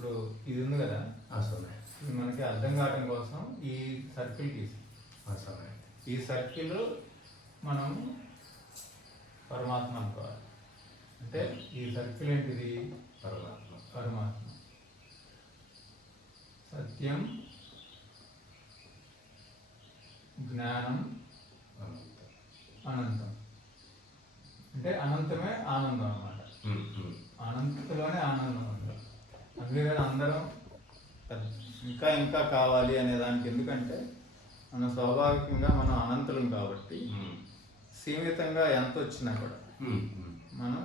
ఇప్పుడు ఇది ఉంది కదా, ఇది మనకి అర్థం కావడం కోసం ఈ సర్కిల్ తీసి, ఈ సర్కిల్ మనం పరమాత్మ అనుకోవాలి. అంటే ఈ సర్కిల్ ఏంటిది? పరమాత్మ. సత్యం, జ్ఞానం, అనంతం. అంటే అనంతమే ఆనందం అన్నమాట. అనంతలోనే ఆనందం ఉంటుంది. అందుకని అందరం ఇంకా ఇంకా కావాలి అనే దానికి, ఎందుకంటే మన స్వాభావికంగా మనం అనంతులం కాబట్టి సీమితంగా ఎంత వచ్చినా కూడా మనం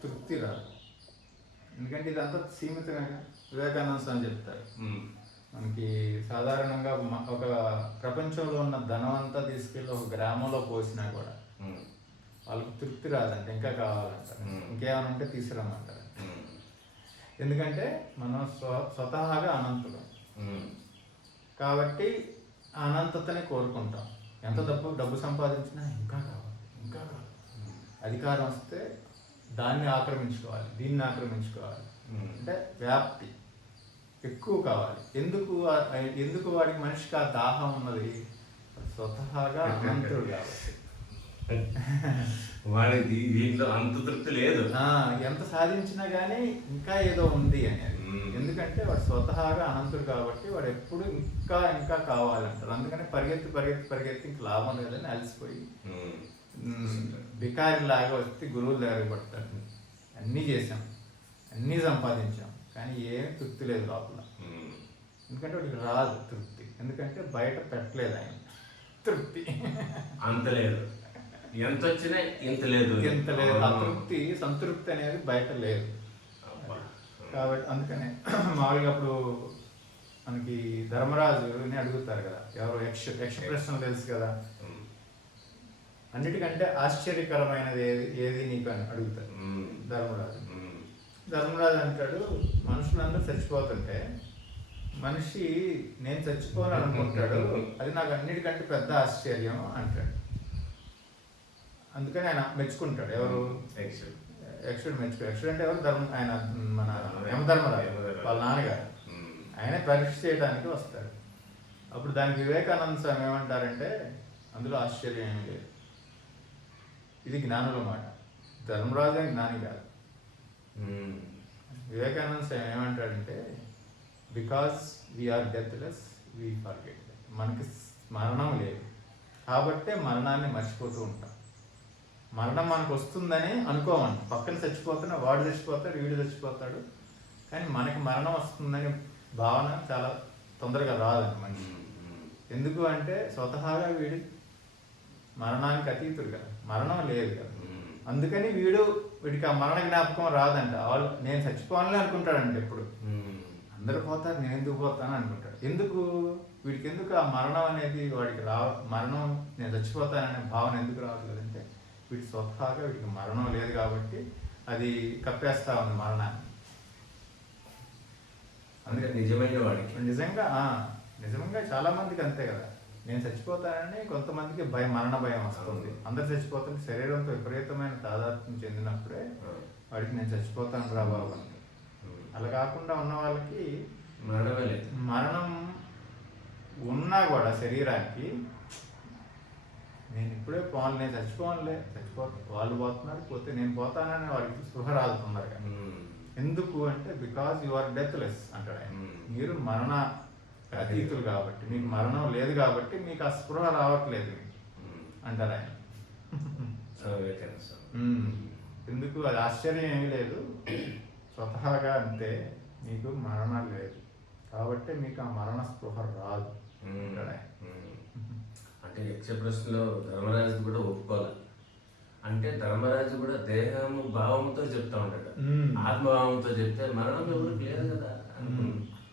తృప్తి రాదు. ఎందుకంటే ఇదంతా సీమితంగా. వివేకానంద స్వామి చెప్తారు, మనకి సాధారణంగా ఒక ప్రపంచంలో ఉన్న ధనం అంతా తీసుకెళ్ళి ఒక గ్రామంలో పోసినా కూడా వాళ్ళకి తృప్తి రాదంటే, ఇంకా కావాలంటారు, ఇంకేమైనా ఉంటే తీసుకురమ్మంటారు. ఎందుకంటే మనం స్వతహాగా అనంతులం కాబట్టి అనంతతని కోరుకుంటాం. ఎంత డబ్బు సంపాదించినా ఇంకా కావాలి, ఇంకా కావాలి. అధికారం వస్తే దాన్ని ఆక్రమించుకోవాలి, దీన్ని ఆక్రమించుకోవాలి. అంటే వ్యాప్తి ఎక్కువ కావాలి. ఎందుకు వాడికి మనిషికి ఆ దాహం ఉన్నది? స్వతహాగా అనంతుడు కాబట్టి. వాడికి దీంట్లో అంత తృప్తి లేదు. ఎంత సాధించినా కానీ ఇంకా ఏదో ఉంది అనేది. ఎందుకంటే వాడు స్వతహాగా అనంతుడు కాబట్టి వాడు ఎప్పుడు ఇంకా ఇంకా కావాలంటారు. అందుకని పరిగెత్తి ఇంక లాభం లేదని అలసిపోయి బికారిలాగా వచ్చి గురువుల దగ్గర పడతారు. అన్నీ చేసాం, అన్నీ సంపాదించాం, కానీ ఏం తృప్తి లేదు లోపల. ఎందుకంటే వాడికి రాదు తృప్తి. ఎందుకంటే బయట పెట్టలేదు ఆయన తృప్తి. అంత లేదు, ఎంత వచ్చినా ఇంత లేదు. అతృప్తి, సంతృప్తి అనేది బయట లేదు కాబట్టి. అందుకనే మామూలుగా అప్పుడు మనకి ధర్మరాజుని అడుగుతారు కదా, ఎవరు యక్ష ప్రశ్నలు తెలుసు కదా, అన్నిటికంటే ఆశ్చర్యకరమైనది ఏది నీకు అని అడుగుతారు ధర్మరాజు. ధర్మరాజు అంటాడు, మనుషులందరూ చచ్చిపోతుంటే మనిషి నేను చచ్చిపోను అనుకుంటాడు, అది నాకు అన్నిటికంటే పెద్ద ఆశ్చర్యం అంటాడు. అందుకని ఆయన మెచ్చుకుంటాడు. ఎవరు? యక్షుడు మెచ్చుకో. యక్షుడు అంటే ఎవరు? ఆయన మన యమధర్మరాజు వాళ్ళ నాన్నగారు. ఆయనే పరీక్ష చేయడానికి వస్తాడు. అప్పుడు దానికి వివేకానంద స్వామి ఏమంటారంటే, అందులో ఆశ్చర్యం ఏమి లేదు, ఇది జ్ఞానుల మాట. ధర్మరాజు జ్ఞాని కాదు. వివేకానంద స్వామి ఏమంటాడంటే, because we are deathless we forget. మనకి మరణం లేదు కాబట్టే మరణాన్ని మర్చిపోతూ ఉంటాం. మరణం మనకు వస్తుందని అనుకోమని, పక్కన చచ్చిపోతున్నా వాడు చచ్చిపోతాడు, వీడు చచ్చిపోతాడు, కానీ మనకి మరణం వస్తుందని భావన చాలా తొందరగా రాదండి మనిషి. ఎందుకు అంటే స్వతహాగా వీడి మరణానికి అతీతుడు కదా, మరణం లేదు కదా. అందుకని వీడికి ఆ మరణ జ్ఞాపకం రాదంట. వాళ్ళు నేను చచ్చిపోవాలని అనుకుంటాడంటే, ఎప్పుడు అందరూ పోతారు నేను ఎందుకు పోతాను అనుకుంటాడు. ఎందుకు వీడికి ఎందుకు ఆ మరణం అనేది వాడికి మరణం నేను చచ్చిపోతాననే భావన ఎందుకు రావట్లేదంటే, వీడి స్వతహాగా వీడికి మరణం లేదు కాబట్టి అది కప్పేస్తా ఉంది మరణాన్ని. అందుకే నిజమైన వాడికి నిజంగా చాలా మందికి అంతే కదా, నేను చచ్చిపోతానని కొంతమందికి మరణ భయం వస్తుంది. అందరు చచ్చిపోతుంటే శరీరంతో విపరీతమైన తాదాత్మ్యం చెందినప్పుడే వాడికి నేను చచ్చిపోతాను రా బాబు అని. అలా కాకుండా ఉన్న వాళ్ళకి మరణం ఉన్నా కూడా శరీరానికి నేను ఇప్పుడే నేను చచ్చిపోలే, వాళ్ళు పోతున్నారు, పోతే నేను పోతానని వాడికి స్పృహ రాదుతున్నారు కానీ. ఎందుకు అంటే బికాజ్ యు ఆర్ డెత్లెస్ అంటాడు ఆయన. మీరు మరణ అతీతులు కాబట్టి, మీకు మరణం లేదు కాబట్టి మీకు ఆ స్పృహ రావట్లేదు అంటారు ఆయన. ఎందుకు? అది ఆశ్చర్యం ఏమీ లేదు, స్వతహాగా అంతే, మీకు మరణం లేదు కాబట్టి మీకు ఆ మరణ స్పృహ రాదు అంటాడు ఆయన. అంటే యక్ష ప్రశ్నలో ధర్మరాజు కూడా ఒప్పుకోవాలి. అంటే ధర్మరాజు కూడా దేహము భావంతో చెప్తా ఉంటాడు, ఆత్మభావంతో చెప్తే మరణం ఎవరికి లేదు కదా.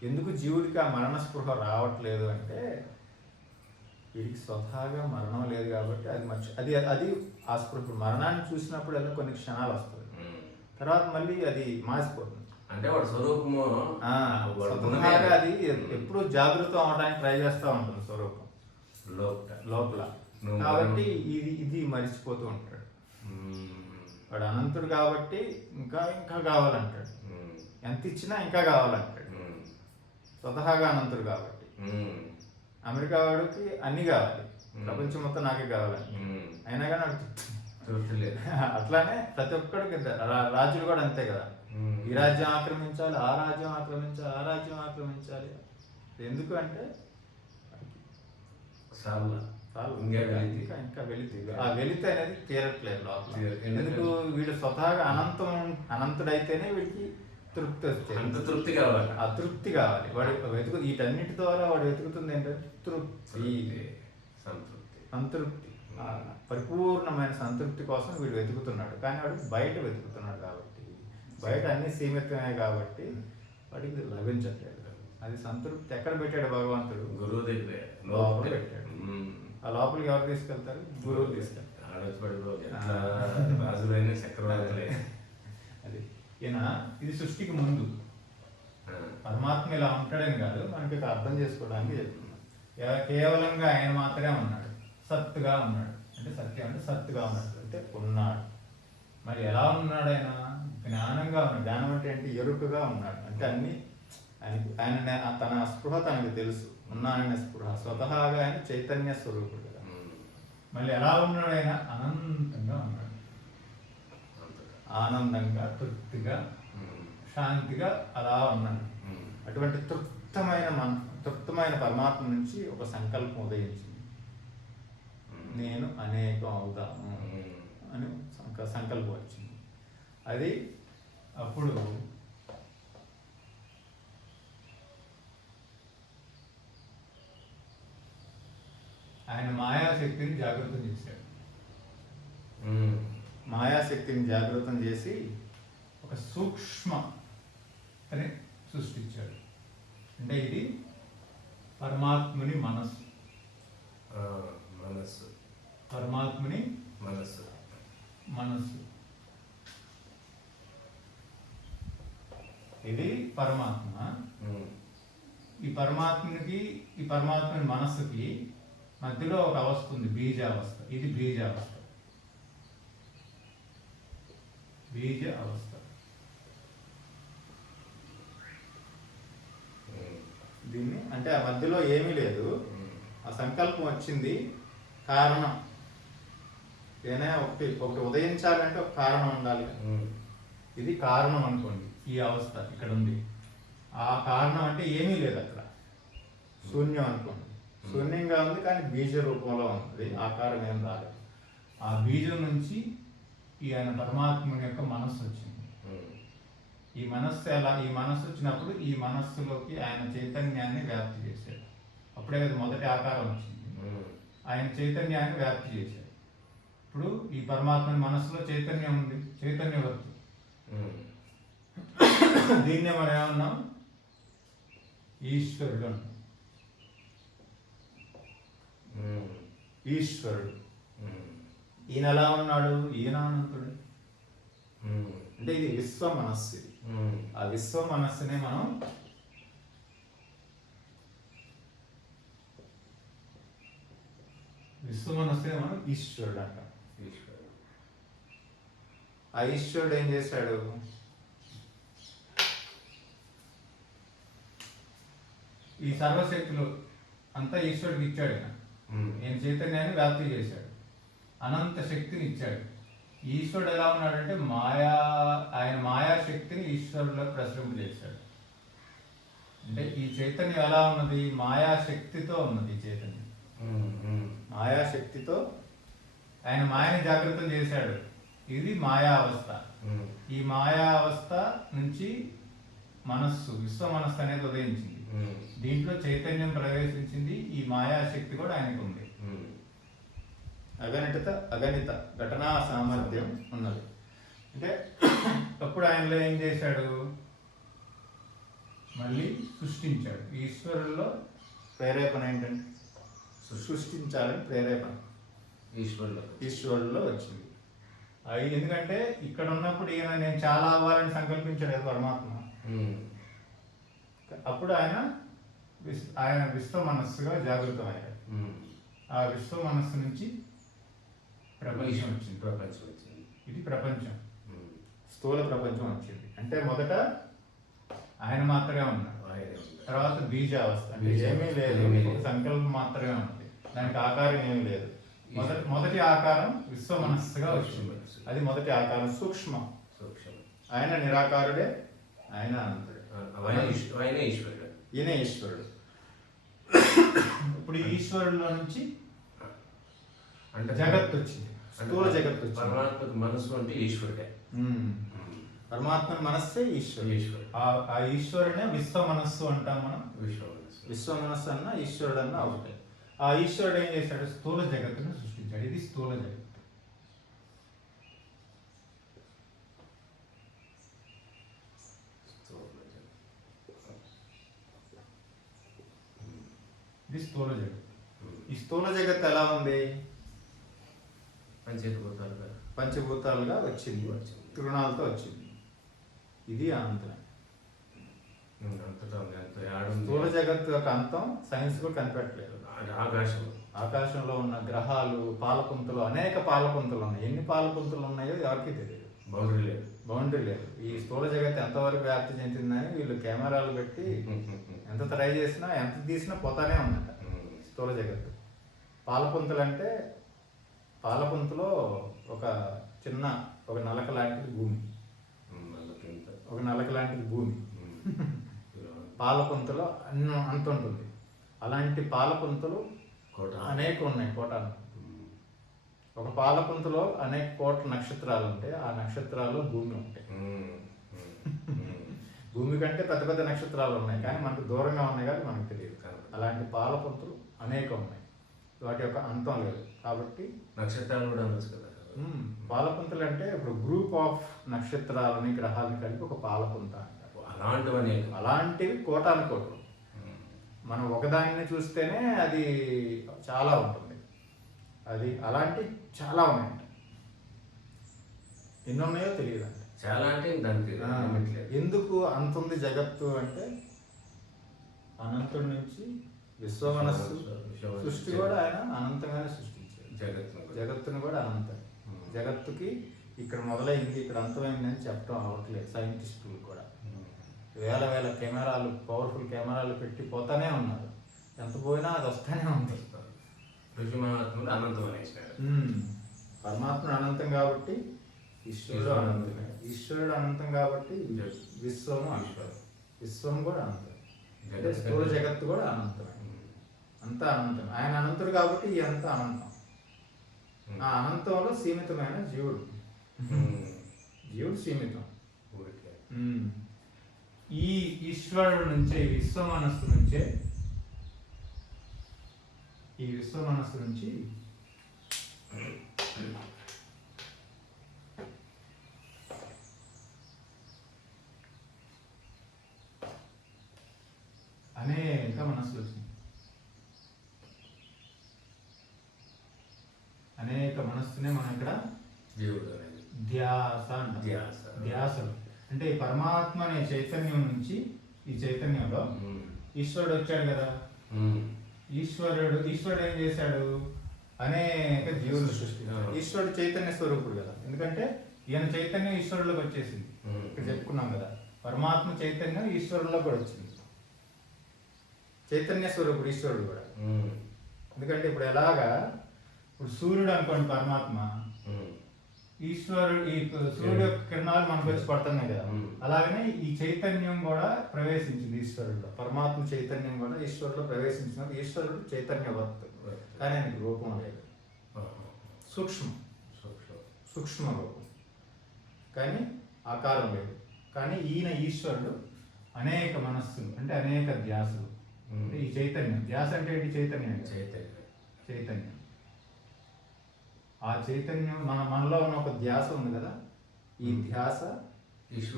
ఎందుకు జీవుడికి ఆ మరణ స్పృహ రావట్లేదు అంటే, వీడికి స్వతహాగా మరణం లేదు కాబట్టి అది ఆ స్పృహ. మరణాన్ని చూసినప్పుడు ఏదో కొన్ని క్షణాలు వస్తుంది, తర్వాత మళ్ళీ అది మాసిపోతుంది. అంటే వాడు స్వరూపము అది ఎప్పుడు జాగృతం అవడానికి ట్రై చేస్తూ ఉంటుంది స్వరూపం లోపల. కాబట్టి ఇది మరిచిపోతూ ఉంటాడు. వాడు అనంతుడు కాబట్టి ఇంకా ఇంకా కావాలంటాడు, ఎంత ఇచ్చినా ఇంకా కావాలంటాడు. స్వతహాగా అనంతుడు కాబట్టి. అమెరికా వాడికి అన్ని కావాలి, ప్రపంచం మొత్తం నాకే కావాలని, అయినా కానీ వాడికి తృప్తి లేదు. అట్లానే ప్రతి ఒక్కడికి రాజులు కూడా అంతే కదా, ఈ రాజ్యం ఆక్రమించాలి, ఆ రాజ్యం ఆక్రమించాలి, ఆ రాజ్యం ఆక్రమించాలి. ఎందుకు అంటే ఇంకా వెలితి, ఆ వెలితి అనేది తీరట్లేదు లోపల. ఎందుకు? వీడు స్వతహాగా అనంతుడైతేనే వీడికి తృప్తి వస్తుంది, అంత తృప్తి కావాలి, ఆ తృప్తి కావాలి. వాడు వీటన్నిటి ద్వారా వాడు వెతుకుతుంది ఏంటంటే తృప్తి, సంతృప్తి, పరిపూర్ణమైన సంతృప్తి కోసం వీడు వెతుకుతున్నాడు. కానీ వాడు బయట వెతుకుతున్నాడు కాబట్టి, బయట అన్ని సీమితమే కాబట్టి వాడికి లభించట్లేదు. అది సంతృప్తి ఎక్కడ పెట్టాడు భగవంతుడు? గురువు దగ్గర లోపల పెట్టాడు. ఆ లోపలికి ఎవరు తీసుకెళ్తారు? గురువు తీసుకెళ్తారు. అది ఈయన ఇది సృష్టికి ముందు పరమాత్మ ఇలా ఉంటాడని కాదు, మనకి అర్థం చేసుకోవడానికి చెప్తున్నాం. కేవలంగా ఆయన మాత్రమే ఉన్నాడు, సత్తుగా ఉన్నాడు. అంటే సత్యం అంటే సత్తుగా ఉన్నాడు, అంటే ఉన్నాడు. మరి ఎలా ఉన్నాడు? ఆయన జ్ఞానంగా ఉన్నాడు. జ్ఞానం అంటే ఏంటి? ఎరుకగా ఉన్నాడు. అంటే అన్ని ఆయన తన స్పృహ తనకు తెలుసు, ఉన్నాడనే స్పృహ. స్వతహాగా ఆయన చైతన్య స్వరూపుడు కదా. మళ్ళీ ఎలా ఉన్నాడు? ఆయన అనంతంగా ఉన్నాడు, ఆనందంగా, తృప్తిగా, శాంతిగా అలా ఉన్నాడు. అటువంటి తృప్తమైన పరమాత్మ నుంచి ఒక సంకల్పం ఉదయించింది, నేను అనేకం అవుతాను అని సంకల్పం వచ్చింది. అది అప్పుడు ఆయన మాయాశక్తిని జాగృతం చేశాడు. మాయాశక్తిని జాగృతం చేసి ఒక సూక్ష్మ అని సృష్టించాడు. అంటే ఇది పరమాత్ముని మనస్సు, పరమాత్ముని మనస్సు. ఇది పరమాత్మ. ఈ పరమాత్ముని మనస్సుకి మధ్యలో ఒక అవస్థ ఉంది, బీజావస్థ. ఇది బీజ అవస్థ. దీన్ని అంటే ఆ మధ్యలో ఏమీ లేదు, ఆ సంకల్పం వచ్చింది. కారణం ఏదైనా ఒకటి ఉదయించాలంటే ఒక కారణం ఉండాలి. ఇది కారణం అనుకోండి, ఈ అవస్థ ఇక్కడ ఉంది. ఆ కారణం అంటే ఏమీ లేదు అక్కడ, శూన్యం అనుకోండి. శూన్యంగా ఉంది కానీ బీజ రూపంలో ఉంది, ఆకారం ఏం రాలేదు. ఆ బీజం నుంచి ఆయన పరమాత్ముని యొక్క మనస్సు వచ్చింది. ఈ మనస్సు వచ్చినప్పుడు ఈ మనస్సులోకి ఆయన చైతన్యాన్ని వ్యాప్తి చేశాడు. అప్పుడే కదా మొదటి ఆకారం వచ్చింది. ఆయన చైతన్యాన్ని వ్యాప్తి చేశాడు. ఇప్పుడు ఈ పరమాత్మని మనస్సులో చైతన్యం ఉంది, చైతన్యవర్తి. దీన్నే మనం ఏమన్నాం? ఈశ్వరుడు అంటాం. ఈశ్వరుడు. ఈయన ఎలా ఉన్నాడు? ఈయన అనంతుడు. అంటే ఇది విశ్వ మనస్సు. ఇది ఆ విశ్వ మనస్సునే మనం ఈశ్వరుడు అంటాం. ఆ ఈశ్వరుడు ఏం చేశాడు? ఈ సర్వశక్తులు అంతా ఈశ్వరుడికి ఇచ్చాడు. నేను చైతన్యాన్ని వ్యాప్తి చేశాడు, అనంత శక్తిని ఇచ్చాడు. ఈశ్వరుడు ఎలా ఉన్నాడంటే ఆయన మాయాశక్తిని ఈశ్వరులో ప్రసరింపజేశాడు. అంటే ఈ చైతన్యం ఎలా ఉన్నది? మాయాశక్తితో ఉన్నది. ఈ చైతన్యం మాయాశక్తితో ఆయన మాయని జాగృతం చేశాడు. ఇది మాయా అవస్థ. ఈ మాయా అవస్థ నుంచి విశ్వ మనస్సు అనేది ఉదయించింది. దీంట్లో చైతన్యం ప్రవేశించింది. ఈ మాయాశక్తి కూడా ఆయనకు ఉంది. అగణిత ఘటనా సామర్థ్యం ఉన్నది. అంటే అప్పుడు ఆయనలో ఏం చేశాడు? మళ్ళీ సృష్టించాడు. ఈశ్వరుల్లో ప్రేరేపణ ఏంటంటే సృష్టించాలని ప్రేరేపణ ఈశ్వరుల్లో వచ్చింది. ఎందుకంటే ఇక్కడ ఉన్నప్పుడు ఈయన నేను చాలా అవ్వాలని సంకల్పించాడు పరమాత్మ. అప్పుడు ఆయన విశ్వ మనస్సుగా జాగృతం అయ్యాడు. ఆ విశ్వ మనస్సు నుంచి ప్రపంచం వచ్చింది. ఇది ప్రపంచం, స్థూల ప్రపంచం వచ్చింది. అంటే మొదట ఆయన మాత్రమే ఉన్నాడు. ఆయనే ఉన్నాడు. తర్వాత బీజావస్థ అంటే ఏమీ లేదు, ఒక సంకల్పం మాత్రమే ఉంది, దానికి ఆకారం ఏమీ లేదు. మొదటి ఆకారం విశ్వ మనస్సుగా వచ్చింది, అది మొదటి ఆకారం సూక్ష్మం. ఆయన నిరాకారుడే, ఆయన అనంతుడే, ఆయన ఈశ్వరుడు, ఈయన ఈశ్వరుడు. ఇప్పుడు ఈ ఈశ్వరుడిలో నుంచి అంటే జగత్తు వచ్చింది, స్థూల జగత్తు వచ్చింది. పరమాత్మకు మనస్సు అంటే ఈశ్వరుడే. పరమాత్మ మనస్సే ఈశ్వరుడు. ఆ ఈశ్వరునే విశ్వ మనస్సు అంటాం మనం. విశ్వ మనస్సు అన్న ఈశ్వరుడు అన్న ఒకటే. ఆ ఈశ్వరుడు ఏం చేశాడు? స్థూల జగత్తును సృష్టించాడు. ఇది స్థూల జగత్తు. ఇది స్థూల జగత్తు. ఈ స్థూల జగత్తు ఎలా ఉంది? పంచభూతాలుగా వచ్చింది, తృణాలతో వచ్చింది. ఇది అనంతమే. స్థూల జగత్తు యొక్క అంతం సైన్స్ కూడా కనిపెట్టలేదు. ఆకాశంలో ఉన్న గ్రహాలు, పాలపుంతలు, అనేక పాలపుంతలు ఉన్నాయి. ఎన్ని పాలపుంతలు ఉన్నాయో ఎవరికి తెలియదు, బౌండరీ లేదు. ఈ స్థూల జగత్తు ఎంతవరకు వ్యాప్తి చెందిందని వీళ్ళు కెమెరాలు పెట్టి ఎంత ట్రై చేసినా, ఎంత తీసినా పోతానే ఉందంట స్థూల జగత్తు. పాలపుంతలు అంటే, పాలపుంతలో ఒక చిన్న ఒక నలక లాంటిది భూమి, ఒక నలక లాంటిది భూమి. పాలపుంతలో అంత ఉంటుంది. అలాంటి పాలపుంతలు అనేక ఉన్నాయి, కోటాను. ఒక పాలపుంతలో అనేక కోట్ల నక్షత్రాలు ఉంటాయి. ఆ నక్షత్రాలు భూమి ఉంటాయి. భూమి కంటే పెద్ద పెద్ద నక్షత్రాలు ఉన్నాయి, కానీ మనకు దూరంగా ఉన్నాయి కానీ మనకు తెలియదు. అలాంటి పాలపుంతలు అనేక ఉన్నాయి, వాటి యొక్క అంతం లేదు. కాబట్టి నక్షత్రాలు కూడా కదా. పాలపుంతలు అంటే ఇప్పుడు గ్రూప్ ఆఫ్ నక్షత్రాలని, గ్రహాలని కలిపి ఒక పాలపుంత అంటారు. అలాంటివి కోటాను కోట్లు. మనం ఒకదానిని చూస్తేనే అది చాలా ఉంటుంది. అది అలాంటి చాలా ఉన్నాయంట. ఎన్ని ఉన్నాయో తెలియదు అంట. చాలా అంటే దానికి ఎందుకు అంత ఉంది జగత్తు అంటే, అనంతుడి నుంచి విశ్వమనస్సు సృష్టి కూడా ఆయన అనంతంగానే సృష్టించాడు. జగత్తును కూడా అనంతం. జగత్తుకి ఇక్కడ మొదలైంది, ఇక్కడ అంతమైంది అని చెప్పడం అవ్వట్లేదు. సైంటిస్టులు కూడా వేల వేల కెమెరాలు, పవర్ఫుల్ కెమెరాలు పెట్టి పోతానే ఉన్నారు. ఎంత పోయినా అది వస్తానే ఉంది. పరమాత్ముడు అనంతం కాబట్టి ఈశ్వరుడు అనంతమే. ఈశ్వరుడు అనంతం కాబట్టి విశ్వము అనంతం. విశ్వం కూడా అనంతం. స్థూల జగత్తు కూడా అనంతమే. అంతా అనంతం. ఆయన అనంతుడు కాబట్టి ఈ అంతా అనంతం. ఆ అనంతంలో సీమితమైన జీవుడు. జీవుడు సీమితం. ఈ ఈశ్వరుడు నుంచే, ఈ విశ్వ మనస్సు నుంచే, ఈ విశ్వ మనస్సు నుంచి అనేక మనస్సులు వచ్చింది. అనేక మనస్సునే మనం ఇక్కడ ధ్యాస అంటాం. ధ్యాసలు అంటే ఈ పరమాత్మ అనే చైతన్యం నుంచి, ఈ చైతన్యంలో ఈశ్వరుడు వచ్చాడు కదా. ఈశ్వరుడు ఏం చేశాడు? అనేక జీవులు సృష్టించాడు. ఈశ్వరుడు చైతన్య స్వరూపుడు కదా. ఎందుకంటే ఈయన చైతన్యం ఈశ్వరులోకి వచ్చేసింది. ఇక్కడ చెప్పుకున్నాం కదా, పరమాత్మ చైతన్యం ఈశ్వరులో కూడా వచ్చింది. చైతన్య స్వరూపుడు ఈశ్వరుడు కూడా. ఎందుకంటే ఇప్పుడు ఎలాగా, ఇప్పుడు సూర్యుడు అనుకోండి పరమాత్మ, ఈశ్వరుడు ఈ సూర్యుడు యొక్క కిరణాలు మనకు వచ్చి పడుతున్నాయి కదా. అలాగనే ఈ చైతన్యం కూడా ప్రవేశించింది ఈశ్వరుడు. పరమాత్మ చైతన్యం కూడా ఈశ్వరులో ప్రవేశించినప్పుడు ఈశ్వరుడు చైతన్యవర్తు, కానీ ఆయనకి రూపం లేదు. సూక్ష్మ రూపం, కానీ ఆకారం లేదు. కానీ ఈయన ఈశ్వరుడు అనేక మనస్సులు అంటే అనేక ధ్యాసలు. అంటే ఈ చైతన్యం, ధ్యాస అంటే ఏంటి? చైతన్యం. ఆ చైతన్యం మనలో ఉన్న ఒక ధ్యాస ఉంది కదా, ఈ ధ్యాస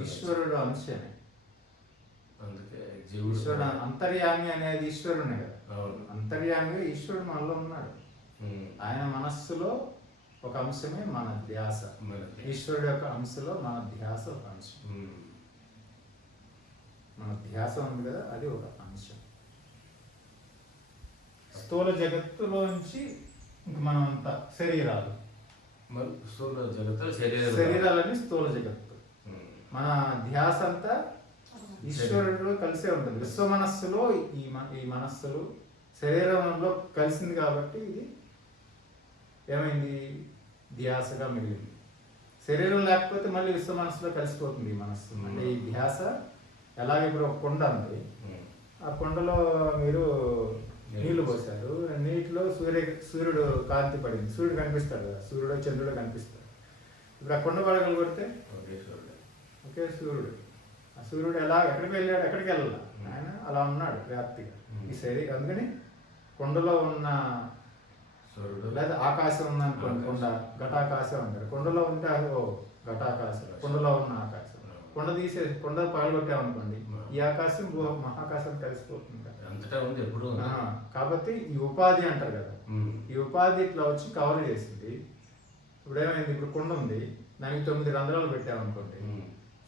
ఈశ్వరుడు అంశమే. ఈశ్వరుడు అంతర్యామి అనేది ఈశ్వరుడే కదా. అంతర్యామిగా ఈశ్వరుడు మనలో ఉన్నాడు. ఆయన మనస్సులో ఒక అంశమే మన ధ్యాస. ఈశ్వరుడు యొక్క అంశలో మన ధ్యాస ఒక అంశం. మన ధ్యాస ఉంది కదా, అది ఒక అంశం. స్థూల జగత్తులోంచి ఇంక మనం అంతా శరీరాలు, శరీరాలని స్థూల జగత్తు. మన ధ్యాస అంతా ఈశ్వరుడు కలిసే ఉంటుంది. విశ్వ మనస్సులో ఈ మనస్సులు శరీరంలో కలిసింది కాబట్టి ఇది ఏమైంది, ధ్యాసగా మిగిలింది. శరీరం లేకపోతే మళ్ళీ విశ్వ మనస్సులో కలిసిపోతుంది ఈ మనస్సు. అంటే ఈ ధ్యాస ఎలాగ ఇప్పుడు ఒక కొండ ఉంది, ఆ కొండలో మీరు నీళ్లు పోసారు, నీటిలో సూర్యుడు కాంతి పడింది, సూర్యుడు కనిపిస్తాడు కదా, సూర్యుడు చంద్రుడు కనిపిస్తాడు. ఇప్పుడు ఆ కొండ పడగలు కొడితే ఒకే సూర్యుడు. ఆ సూర్యుడు ఎక్కడికి వెళ్ళాడు, ఎక్కడికి వెళ్ళాలి, ఆయన అలా ఉన్నాడు వ్యాప్తిగా ఈ శరీరం. అందుకని కొండలో ఉన్న సూర్యుడు లేదా ఆకాశం ఉందనుకోండి, ఘటాకాశం అంటారు. కొండలో ఉంటే ఓ ఘటాకాశం, కొండలో ఉన్న ఆకాశం. కొండ పాల్గొట్టామనుకోండి, ఈ ఆకాశం మహాకాశం కలిసిపోతుంది. కాబట్టి ఈ ఉపాధి అంటారు కదా, ఈ ఉపాధి ఇట్లా వచ్చి కవర్ చేసింది. ఇప్పుడు ఏమైంది, ఇప్పుడు కొండ ఉంది, దానికి 9 రంధ్రాలు పెట్టామనుకోండి,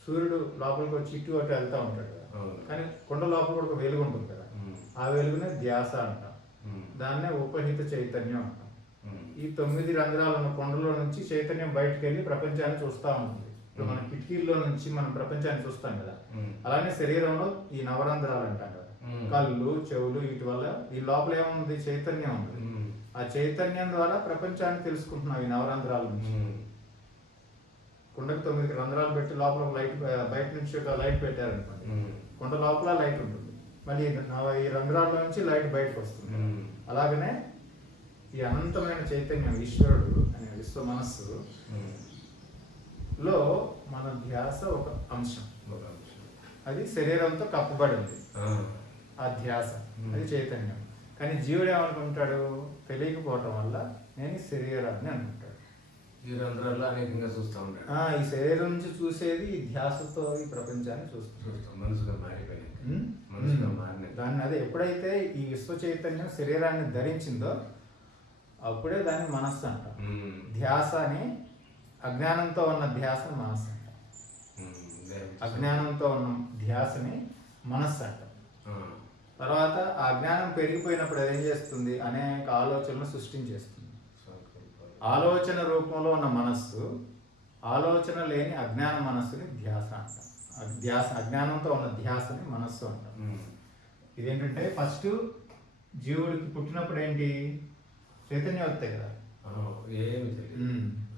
సూర్యుడు లోపలికి వచ్చి ఇటు అటు వెళ్తూ ఉంటాడు కదా, కానీ కొండ లోపల కూడా ఒక వెలుగు ఉంటుంది కదా, ఆ వెలుగునే ధ్యాస అంటాం. దాన్నే ఉపహిత చైతన్యం అంటాం. ఈ 9 రంధ్రాలు ఉన్న కొండలో నుంచి చైతన్యం బయటకు వెళ్ళి ప్రపంచాన్ని చూస్తూ ఉంటుంది. ఇప్పుడు మన కిటికీల్లో నుంచి మనం ప్రపంచాన్ని చూస్తాం కదా, అలానే శరీరంలో ఈ నవరంధ్రాలు అంటాం కదా, కళ్ళు చెవులు, వీటి వల్ల ఈ లోపల ఏముంది, చైతన్యం ఉంది. ఆ చైతన్యం ద్వారా ప్రపంచాన్ని తెలుసుకుంటున్నాం ఈ నవరంధ్రాల నుంచి. కుండకు 9 రంధ్రాలు పెట్టి లోపల లైట్, బయట నుంచి ఒక లైట్ పెట్టారనుకోండి, కుండ లోపల లైట్ ఉంటుంది, మళ్ళీ ఈ రంధ్రాల నుంచి లైట్ బయటకు వస్తుంది. అలాగనే ఈ అనంతమైన చైతన్యం ఈశ్వరుడు అనే విశ్వ మనస్సు లో మన ధ్యాస ఒక అంశం. అది శరీరంతో కప్పబడింది ఆ ధ్యాస, అది చైతన్యం. కానీ జీవుడు ఏమనుకుంటాడు, తెలియకపోవటం వల్ల నేను ఈ శరీరాన్ని అనుకుంటాడు. ఈ రంధ్రాల్లో అనేకంగా చూస్తూ ఉంటాడు. ఈ శరీరం నుంచి చూసేది ఈ ధ్యాసతో ఈ ప్రపంచాన్ని చూస్తాం. మనసుగా మారిపోయింది. దాన్ని అదే ఎప్పుడైతే ఈ విశ్వ చైతన్యం శరీరాన్ని ధరించిందో అప్పుడే దాన్ని మనస్సు అంటాం. ధ్యాస అని, అజ్ఞానంతో ఉన్న ధ్యాసని మనస్సు అంటాం. అజ్ఞానంతో ఉన్న ధ్యాసని మనస్సు అంటాం. తర్వాత ఆ అజ్ఞానం పెరిగిపోయినప్పుడు అది ఏం చేస్తుంది, అనేక ఆలోచనలు సృష్టించేస్తుంది. ఆలోచన రూపంలో ఉన్న మనస్సు, ఆలోచన లేని అజ్ఞాన మనస్సుని ధ్యాస అంటాం. అజ్ఞానంతో ఉన్న ధ్యాసని మనస్సు అంటాం. ఇదేంటంటే ఫస్ట్ జీవుడికి పుట్టినప్పుడు ఏంటి, చైతన్యం వస్తాయి కదా, ఏమి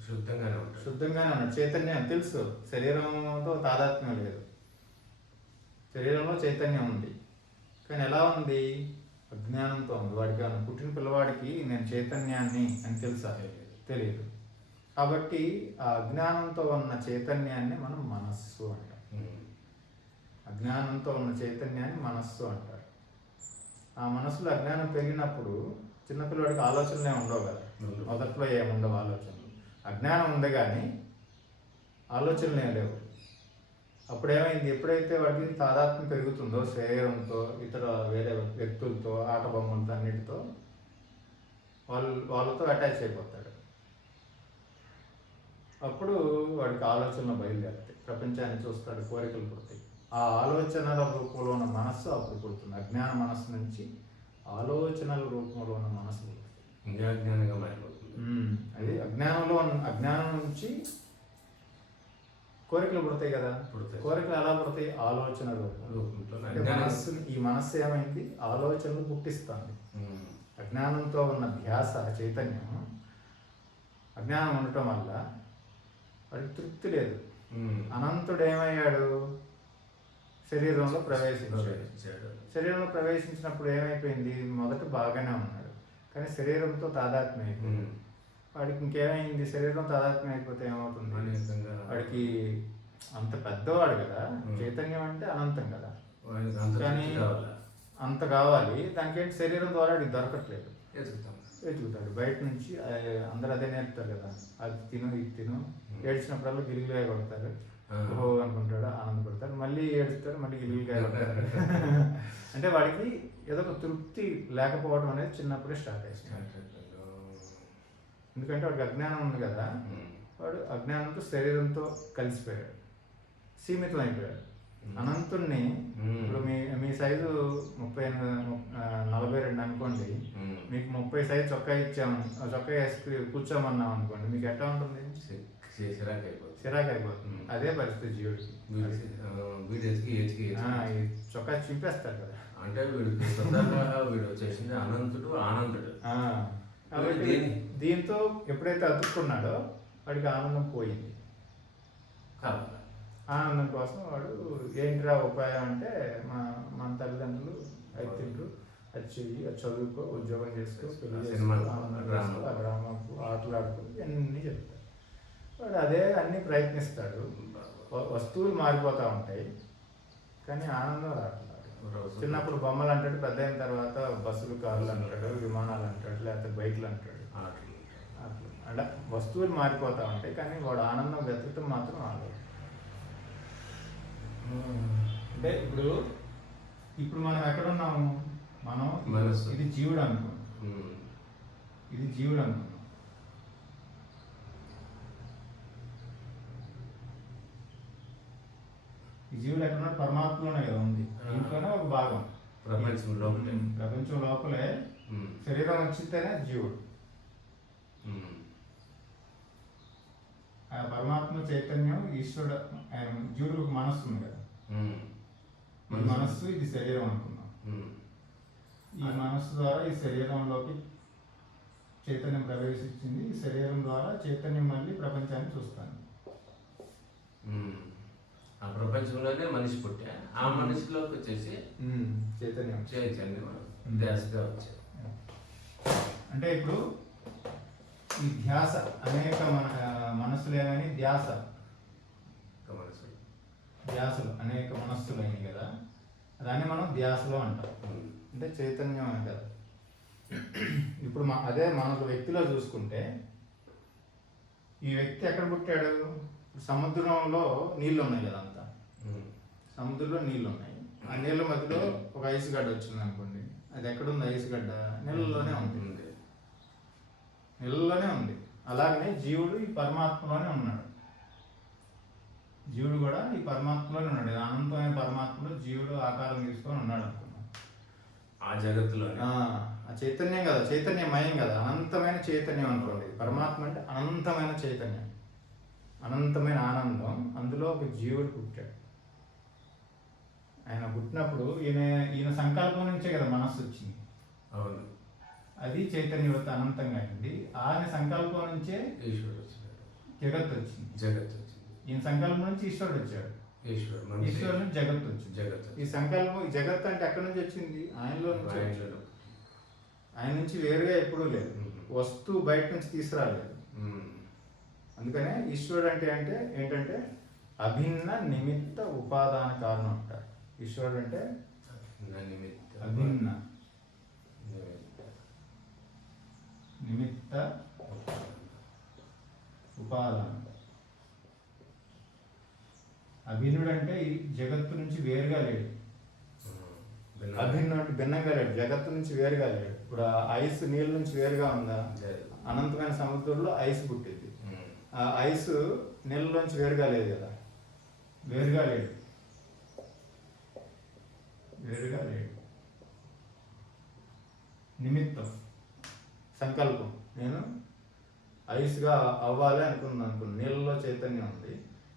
శుద్ధంగానే ఉన్నాడు. చైతన్యం తెలుసు, శరీరంతో తాదాత్మ్యం లేదు, శరీరంలో చైతన్యం ఉంది, కానీ ఎలా ఉంది, అజ్ఞానంతో ఉంది. వాడికి పుట్టిన పిల్లవాడికి నేను చైతన్యాన్ని అని తెలుసా, తెలియదు. కాబట్టి ఆ అజ్ఞానంతో ఉన్న చైతన్యాన్ని మనం మనస్సు అంటాం. అజ్ఞానంతో ఉన్న చైతన్యాన్ని మనస్సు అంటారు. ఆ మనస్సులో అజ్ఞానం పెరిగినప్పుడు చిన్నపిల్లవాడికి ఆలోచనలే ఉండవు కదా, మొదట్లో ఏముండవు ఆలోచనలు. అజ్ఞానం ఉంది కానీ ఆలోచనలు ఏం లేవు. అప్పుడు ఏమైంది, ఎప్పుడైతే వాటికి తాదాత్మ్యం పెరుగుతుందో శరీరంతో, ఇతర వేరే వ్యక్తులతో, ఆట బొమ్మలతో, అన్నిటితో వాళ్ళతో అటాచ్ అయిపోతాడు. అప్పుడు వాడికి ఆలోచనలు బయలుదేరుతాయి, ప్రపంచాన్ని చూస్తాడు, కోరికలు పుడతాయి. ఆ ఆలోచనల రూపంలో ఉన్న మనస్సు అప్పుడు పుడుతుంది. అజ్ఞాన మనస్సు నుంచి ఆలోచనల రూపంలో ఉన్న మనస్సు పుడుతుంది, అజ్ఞానంగా మారిపోతుంది. అది అజ్ఞానం నుంచి కోరికలు పుడతాయి కదా, కోరికలు ఎలా పుడతాయి, ఆలోచన రూపంలో. ఈ మనస్సు ఏమైంది, ఆలోచనలు పుట్టిస్తుంది. అజ్ఞానంతో ఉన్న ధ్యాస చైతన్యం, అజ్ఞానం ఉండటం వల్ల వాడికి తృప్తి లేదు. అనంతుడు ఏమయ్యాడు, శరీరంలో ప్రవేశించాడు. శరీరంలో ప్రవేశించినప్పుడు ఏమైపోయింది, మొదట బాగానే ఉన్నాడు, కానీ శరీరంతో తాదాత్మ్యం అయిపోయింది. వాడికి ఇంకేమైంది, శరీరం తాదాత్మ్యం అయిపోతే ఏమవుతుంది, వాడికి అంత పెద్దవాడు కదా, చైతన్యం అంటే అనంతం కదా, కానీ అంత కావాలి, దానికేంటి శరీరం ద్వారా వాడికి దొరకట్లేదు, వెతుకుతాడు బయట నుంచి. అందరూ అదే నేర్పుతారు కదా, అది తిను ఇది తిను, ఏడ్చినప్పుడల్లా గిలిగిలిగా కొడతారు, ఓహో అనుకుంటాడు, ఆనందపడతాడు, మళ్ళీ ఏడుస్తాడు, మళ్ళీ గిలిగిలిగా కొడతారు. అంటే వాడికి ఏదో ఒక తృప్తి లేకపోవడం అనేది చిన్నప్పుడే స్టార్ట్ అయింది. ఎందుకంటే వాడికి అజ్ఞానం ఉంది కదా, వాడు అజ్ఞానంతో శరీరంతో కలిసిపోయాడు, సీమితం అయిపోయాడు. అనంతుణ్ణి ఇప్పుడు మీ సైజు 42 అనుకోండి, మీకు 30 సైజు చొక్కా ఇచ్చాము, చొక్కా వేసి కూర్చోమన్నాం అనుకోండి, మీకు ఎట్లా ఉంటుంది, చిరాకు అయిపోతుంది. చిరాకు అయిపోతుంది. అదే పరిస్థితి జీవుడికి. వీడు ఎతికి ఎతికి ఈ చొక్కా చింపేస్తాడు కదా. అంటే వీడికి స్వతహాగా వీడు వచ్చేసింది అనంతుడు ఆనందుడు. కాబట్టి దీంతో ఎప్పుడైతే అతుక్కున్నాడో వాడికి ఆనందం పోయింది. కావాలి ఆనందం కోసం వాడు ఏంటిరా ఉపాయం అంటే మన తల్లిదండ్రులు అది తింటూ అది చెయ్యి, అది చదువుకో, ఉద్యోగం చేసుకో, పెళ్లి చేసుకో, ఆనందం చేసుకో, ఆ గ్రామకు ఆటలాడుకో, ఇవన్నీ చెప్తాడు. వాడు అదే అన్ని ప్రయత్నిస్తాడు. వస్తువులు మారిపోతూ ఉంటాయి కానీ ఆనందం రావట్లేదు. చిన్నప్పుడు బొమ్మలు అంటాడు, పెద్ద అయిన తర్వాత బస్సులు, కార్లు అంటాడు, విమానాలు అంటాడు, లేకపోతే బైక్లు అంటాడు. అట్లా అంటే వస్తువులు మారిపోతూ ఉంటాయి కానీ వాడు ఆనందం వెతకటం మాత్రం ఆగదు. అంటే ఇప్పుడు మనం ఎక్కడున్నాము? మనం ఇది జీవుడు అనుకున్నాం. ఇది జీవుడు అనుకున్నాం. ఈ జీవుడు ఎక్కడున్నా పరమాత్మలోనే కదా ఉంది. దీంట్లోనే ఒక భాగం. ప్రపంచం లోపలే శరీరం వచ్చితేనే జీవుడు. ఆ పరమాత్మ చైతన్యం ఈశ్వరుడు. ఆయన జీవుడికి మనస్సు ఉంది కదా. ఈ మనస్సు, ఇది శరీరం అనుకున్నాం. ఈ మనస్సు ద్వారా ఈ శరీరంలోకి చైతన్యం ప్రవేశించింది. ఈ శరీరం ద్వారా చైతన్యం మళ్ళీ ప్రపంచాన్ని చూస్తాను. ఆ ప్రపంచంలోనే మనిషి పుట్టా, ఆ మనిషిలోకి వచ్చేసి చైతన్యం ధ్యాసగా వచ్చాయి. అంటే ఇప్పుడు ఈ ధ్యాస అనేక మనస్సులేనని ధ్యాసలు అనేక మనస్సులు అయినాయి కదా. దాన్ని మనం ధ్యాసలో అంటాం. అంటే చైతన్యం అని కదా. ఇప్పుడు అదే మనకు వ్యక్తిలో చూసుకుంటే ఈ వ్యక్తి ఎక్కడ పుట్టాడు? సముద్రంలో నీళ్ళు ఉన్నాయి కదా. అంతా సముద్రంలో నీళ్ళు ఉన్నాయి. ఆ నీళ్ళ మధ్యలో ఒక ఐస్ గడ్డ వచ్చింది అనుకోండి. అది ఎక్కడుంది? ఐస్ గడ్డ నీళ్ళలోనే ఉంది. నీళ్ళలోనే ఉంది. అలాగనే జీవుడు ఈ పరమాత్మలోనే ఉన్నాడు. జీవుడు కూడా ఈ పరమాత్మలోనే ఉన్నాడు. అనంతమైన పరమాత్మలో జీవుడు ఆకారం తీసుకొని ఉన్నాడు అనుకున్నాం. ఆ జగత్తులో ఆ చైతన్యం కదా, చైతన్యమయం కదా, అనంతమైన చైతన్యం అనుకోండి. పరమాత్మ అంటే అనంతమైన చైతన్యం, అనంతమైన ఆనందం. అందులో ఒక జీవుడు పుట్టాడు. ఆయన పుట్టినప్పుడు ఈయన సంకల్పం నుంచే కదా మనస్సు వచ్చింది. అవును. అది చైతన్యవత అనంతంగా అయింది. ఆయన సంకల్పం నుంచే ఈశ్వరుడు వచ్చినాడు, జగత్ వచ్చింది. ఈయన సంకల్పం నుంచి ఈశ్వరుడు వచ్చాడు. ఈశ్వరుడు నుంచి జగత్ వచ్చింది. ఈ సంకల్పం, జగత్ అంటే ఎక్కడి నుంచి వచ్చింది? ఆయనలో నుంచి. ఆయన నుంచి వేరుగా ఎప్పుడూ లేదు. వస్తువు బయట నుంచి తీసుకురాలేదు. అందుకనే ఈశ్వరుడు అంటే ఏంటంటే అభిన్న నిమిత్త ఉపాదాన కారణం అంటారు. ఈశ్వరుడు అంటే అభిన్న నిమిత్త ఉపాదానం. అభిన్నుడు అంటే ఈ జగత్తు నుంచి వేరుగా లేడు. అభిన్నుడు అంటే భిన్నంగా లేడు, జగత్తు నుంచి వేరుగా లేడు. ఇప్పుడు ఐస్ నీళ్ళ నుంచి వేరుగా ఉందా? అనంతమైన సముద్రంలో ఐస్ పుట్టింది. ఆ ఐస్ నీళ్ళలోంచి వేరుగా లేదు కదా. వేరుగా లేడు. నిమిత్తం, సంకల్పం. నేను ఐస్గా అవ్వాలి అనుకున్నాను. నీళ్ళలో చైతన్యం ఉంది.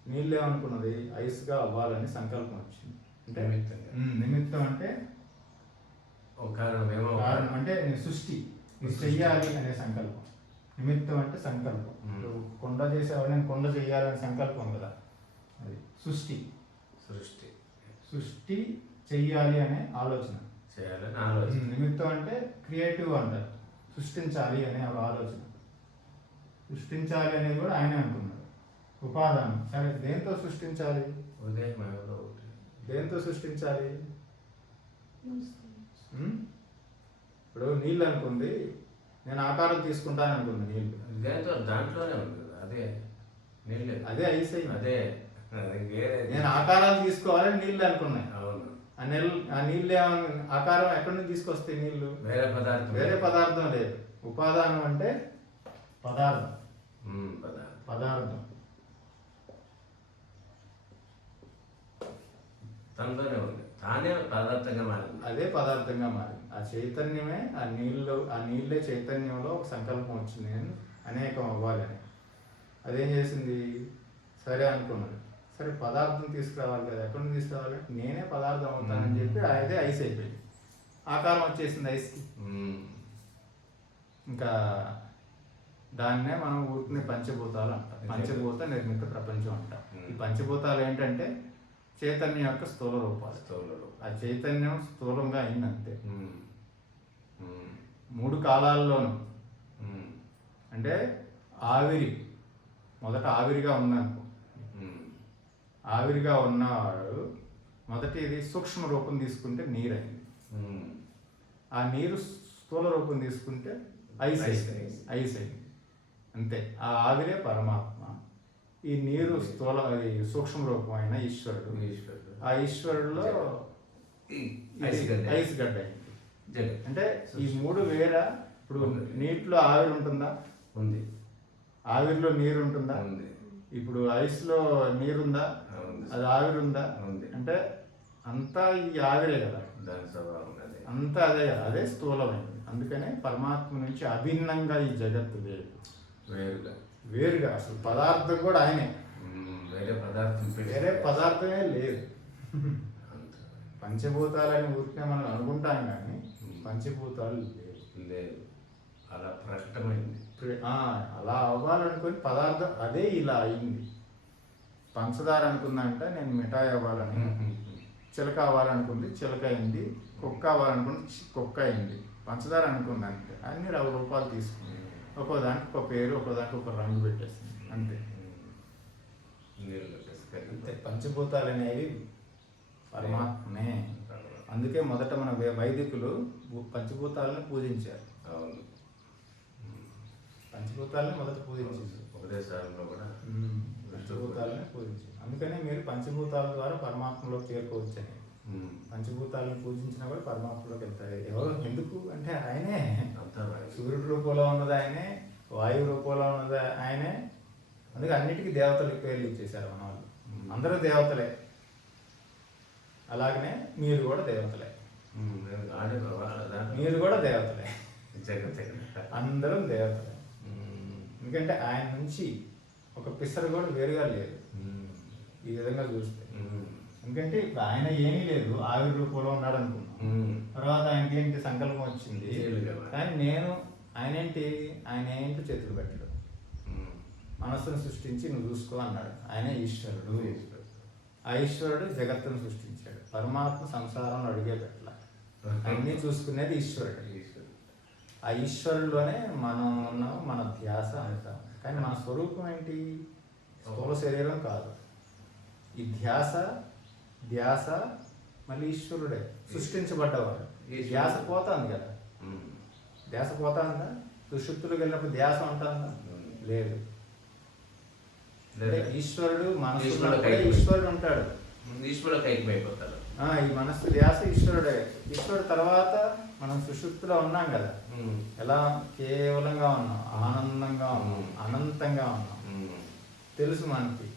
నీళ్ళు ఏమనుకున్నది? ఐస్గా అవ్వాలని సంకల్పం వచ్చింది. అంటే నిమిత్తం అంటే కారణం అంటే సృష్టి, ఇది చెయ్యాలి అనే సంకల్పం. నిమిత్తం అంటే సంకల్పం. కొండ చేసేవాడు నేను కొండ చెయ్యాలనే సంకల్పం కదా. అది సృష్టి చెయ్యాలి అనే ఆలోచన. నిమిత్తం అంటే క్రియేటివ్ అంటారు. సృష్టించాలి అనే ఆలోచన. సృష్టించాలి అనేది కూడా ఆయనే అనుకున్నాడు. ఉపాదానం. సరే, దేంతో సృష్టించాలి? దేంతో సృష్టించాలి? ఇప్పుడు నీళ్ళు అనుకుంది, నేను ఆకారం తీసుకుంటాను అనుకుంది. నీళ్ళు దాంట్లోనే ఉంది కదా. అదే ఐస్ అయింది. అదే నేను ఆకారాలు తీసుకోవాలని నీళ్ళు అనుకున్నాయి. ఆ నీళ్ళు ఆకారం ఎక్కడి నుంచి తీసుకొస్తాయి? నీళ్ళు వేరే పదార్థం లేదు. ఉపాదానం అంటే పదార్థం. తనలోనే ఉంది, తానే పదార్థంగా మారింది. అదే పదార్థంగా మారింది. ఆ చైతన్యమే ఆ నీళ్ళే చైతన్యంలో ఒక సంకల్పం వచ్చింది, నేను అనేకం అవ్వాలని. అదేం చేసింది, సరే అనుకున్నది. సరే పదార్థం తీసుకురావాలి కదా, ఎక్కడి నుంచి తీసుకురావాలి, నేనే పదార్థం అవుతానని చెప్పి అదే ఐస్ అయిపోయింది. ఆకారం వచ్చేసింది ఐస్కి. ఇంకా దాన్నే మనం ఊరిని పంచభూతాలు అంటాం. పంచభూత నిర్మిత ప్రపంచం అంటాం. ఈ పంచభూతాలు ఏంటంటే చైతన్యం యొక్క స్థూల రూపాలు. ఆ చైతన్యం స్థూలంగా అయిందంతే. 3 కాలాల్లోనూ అంటే ఆవిరి మొదట ఆవిరిగా ఉందనుకో, ఆవిరిగా ఉన్నవాడు మొదటి ఇది సూక్ష్మ రూపం తీసుకుంటే నీరు అయింది. ఆ నీరు స్థూల రూపం తీసుకుంటే ఐస్ అయింది అంతే. ఆ ఆవిరే పరమాత్మ, ఈ నీరు స్థూల అది సూక్ష్మ రూపమైన ఈశ్వరుడు. ఆ ఈశ్వరుడులో ఐస్ గడ్డ అయింది. అంటే ఈ 3 వేరే. ఇప్పుడు నీటిలో ఆవిరి ఉంటుందా, ఉంది. ఆవిరిలో నీరు ఉంటుందా, ఉంది. ఇప్పుడు ఐస్లో నీరుందా, అది ఆవిరి ఉందా, అంటే అంతా ఈ ఆవిరే కదా, అంతా అదే కదా, అదే స్థూలమైంది. అందుకనే పరమాత్మ నుంచి అభిన్నంగా ఈ జగత్తు లేదు, వేరుగా అసలు పదార్థం కూడా ఆయనే, వేరే పదార్థమే లేదు. పంచభూతాలని ఊరికే మనం అనుకుంటాం కానీ పంచభూతాలు లేవు. అలా ప్రకటమైంది. అలా అవ్వాలనుకుని పదార్థం అదే ఇలా అయింది. పంచదార అనుకుందంట నేను మిఠాయి అవ్వాలని, చిలక అవ్వాలనుకుంది చిలక అయింది, కుక్క అవ్వాలనుకుంది కుక్క అయింది. పంచదార అనుకుందంటే అన్ని రూపాలు తీసుకుంది, ఒక్కో దానికి ఒక పేరు, ఒక్కో దానికి ఒక రంగు పెట్టేసింది అంతే. అంతే పంచభూతాలు అనేవి పరమాత్మనే. అందుకే మొదట మన వైదికులు పంచభూతాలను పూజించారు. పంచభూతాలని మొదట పూజించారు, ఉపదేశాలలో కూడా పంచభూతాలని పూజించారు. అందుకనే మీరు పంచభూతాల ద్వారా పరమాత్మలోకి చేరుకోవచ్చని. పంచభూతాలను పూజించినా కూడా పరమాత్మలోకి వెళ్తారు. ఎవరు ఎందుకు అంటే ఆయనే. సూర్యుడి రూపంలో ఉన్నది ఆయనే, వాయువు రూపంలో ఉన్నది ఆయనే. అందుకే అన్నిటికీ దేవతలకు పేర్లు ఇచ్చేశారు మన వాళ్ళు. అందరూ దేవతలే, అలాగనే మీరు కూడా దేవతలే, మీరు కూడా దేవతలే, అందరం దేవతలే. ఎందుకంటే ఆయన నుంచి ఒక పిసరు కూడా వేరుగా లేదు ఈ విధంగా చూస్తే. ఎందుకంటే ఇప్పుడు ఆయన ఏమీ లేదు, ఆవిరి రూపంలో ఉన్నాడు అనుకున్నాం. తర్వాత ఆయనకి ఏంటి సంకల్పం వచ్చింది, కానీ నేను ఆయన ఏంటి చేతులు పెట్టడు, మనస్సును సృష్టించి నువ్వు చూసుకో అన్నాడు. ఆయన ఈశ్వరుడు. ఆ ఈశ్వరుడు జగత్తును సృష్టించాడు. పరమాత్మ సంసారంలో అడిగే పెట్టాల, అన్నీ చూసుకునేది ఈశ్వరుడు. ఆ ఈశ్వరులోనే మనం ఉన్నాం, మన ధ్యాస అంతా. కానీ మన స్వరూపం ఏంటి, స్థూల శరీరం కాదు. ఈ ధ్యాస మళ్ళీ ఈశ్వరుడే, సృష్టించబడ్డవాడు. ఈ ధ్యాస పోతుంది కదా, ధ్యాస పోతుందా? సుషుప్తులకు వెళ్ళినప్పుడు ధ్యాస ఉంటుందా? లేదు. ఈశ్వరుడు మనసు ఈశ్వరుడు ఉంటాడు, ఈ మనస్సు ధ్యాస ఈశ్వరుడే. ఈశ్వరుడు తర్వాత మనం సుషుప్తిలో ఉన్నాం కదా, ఎలా కేవలంగా ఉన్నాం, ఆనందంగా ఉన్నాం, అనంతంగా ఉన్నాం. తెలుసు మనకి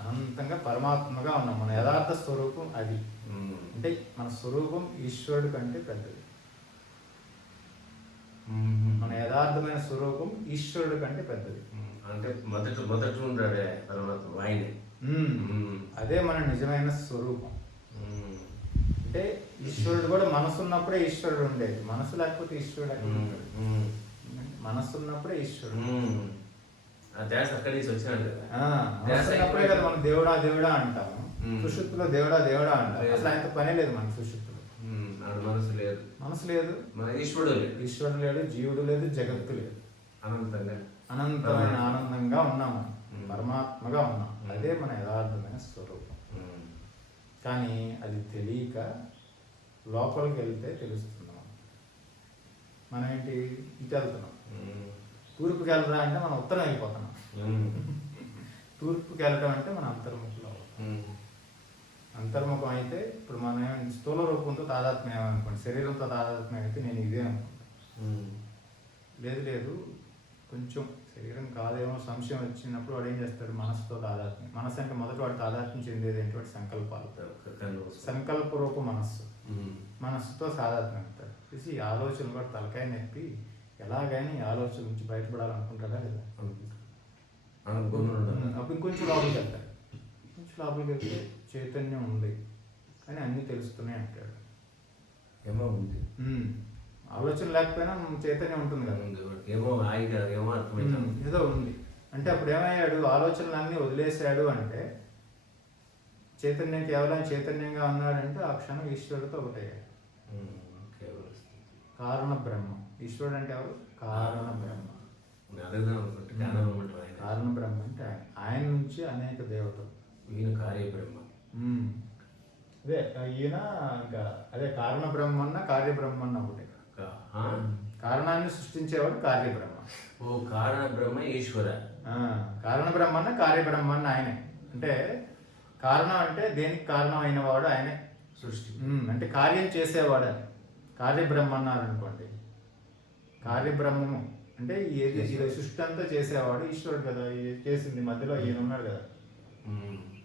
అనంతంగా పరమాత్మగా ఉన్నాం. మన యథార్థ స్వరూపం అది. అంటే మన స్వరూపం ఈశ్వరుడు కంటే పెద్దది. మన యథార్థమైన స్వరూపం ఈశ్వరుడు కంటే పెద్దది. అంటే మొదట ఉండాడే పరమాత్మ ఆయనే. అదే మన నిజమైన స్వరూపం. అంటే ఈశ్వరుడు కూడా మనసు ఉన్నప్పుడే ఈశ్వరుడు ఉండేది, మనసు లేకపోతే ఈశ్వరుడు అక్కడ ఉంటాడు. మనసు ఉన్నప్పుడే ఈశ్వరుడు. అక్కడి నుంచి వచ్చినాడు ఉన్నప్పుడే కదా మనం దేవుడా దేవుడా అంటాము. సుషుప్తిలో దేవుడా దేవుడా అంటాం. అసలు ఆయనతో పనే లేదు మన సుషుప్తిలో. మనసు లేదు, ఈశ్వరుడు లేడు, జీవుడు లేదు, జగత్తు లేదు. అనంతమైన ఆనందంగా ఉన్నాము, పరమాత్మగా ఉన్నాం. అదే మన యథార్థమైన స్వరూపం. కానీ అది తెలియక లోపలికి వెళ్తే తెలుస్తున్నాం. మనం ఏంటి ఇటు వెళ్తున్నాం, తూర్పుకి వెళ్ళరా అంటే మనం ఉత్తరం వెళ్ళిపోతున్నాం. తూర్పుకి వెళ్ళడం అంటే మన అంతర్ముఖంలో. అంతర్ముఖం అయితే ఇప్పుడు మనం స్థూల రూపంతో తాదాత్మ్యం అనుకోండి, శరీరంతో తాదాత్మ్యం అయితే నేను ఇదే అనుకుంటాను. లేదు కొంచెం శరీరం కాదేమో సంశయం వచ్చినప్పుడు వాడు ఏం చేస్తాడు, మనసుతో తాదాత్మ్యం. మనసు అంటే మొదటి వాడు తాదాత్మ్యం చెందేది ఏంటి, సంకల్పాలు. సంకల్ప రూప మనస్సుతో తాదాత్మ్యం అవుతాడు. చూసి ఆలోచనలు కూడా తలకాయ నొప్పి ఎలాగైనా ఈ ఆలోచన నుంచి బయటపడాలనుకుంటాడా లేదా? అప్పుడు ఇంకొంచెం లోపలికి వెళ్తాడు. కొంచెం లోపలికి వెళ్తే చైతన్యం ఉంది కానీ అన్నీ తెలుస్తున్నాయి అంటాడు. ఏమో ఉంది, ఆలోచన లేకపోయినా చైతన్యం ఉంటుంది కదా, ఏమో హాయిగా ఏమో అర్థమైంది, ఏదో ఉంది అంటే. అప్పుడు ఏమయ్యాడు, ఆలోచనలన్నీ వదిలేశాడు అంటే చైతన్యం కేవలం చైతన్యంగా ఉన్నాడంటే ఆ క్షణం ఈశ్వరుడితో ఒకటయ్యాడు. కారణ బ్రహ్మ. ఈశ్వరుడు అంటే ఎవరు? కారణ బ్రహ్మ. కారణ బ్రహ్మ అంటే ఆయన నుంచి అనేక దేవతలు. ఈయన కార్యబ్రహ్మ. అదే ఈయన ఇంకా అదే కారణ బ్రహ్మన్న కార్యబ్రహ్మన్న ఒకటి. కారణాన్ని సృష్టించేవాడు కార్యబ్రహ్మ. ఓ కారణ బ్రహ్మ ఈశ్వర. కారణ బ్రహ్మన్న కార్యబ్రహ్మన్న ఆయనే. అంటే కారణం అంటే దేనికి కారణం అయిన వాడు ఆయనే. సృష్టి అంటే కార్యం చేసేవాడు అని. కార్యబ్రహ్మ అన్నారు అనుకోండి. కార్యబ్రహ్మము అంటే ఏది సృష్టి అంతా చేసేవాడు ఈశ్వరుడు కదా. చేసింది మధ్యలో ఈయన ఉన్నాడు కదా,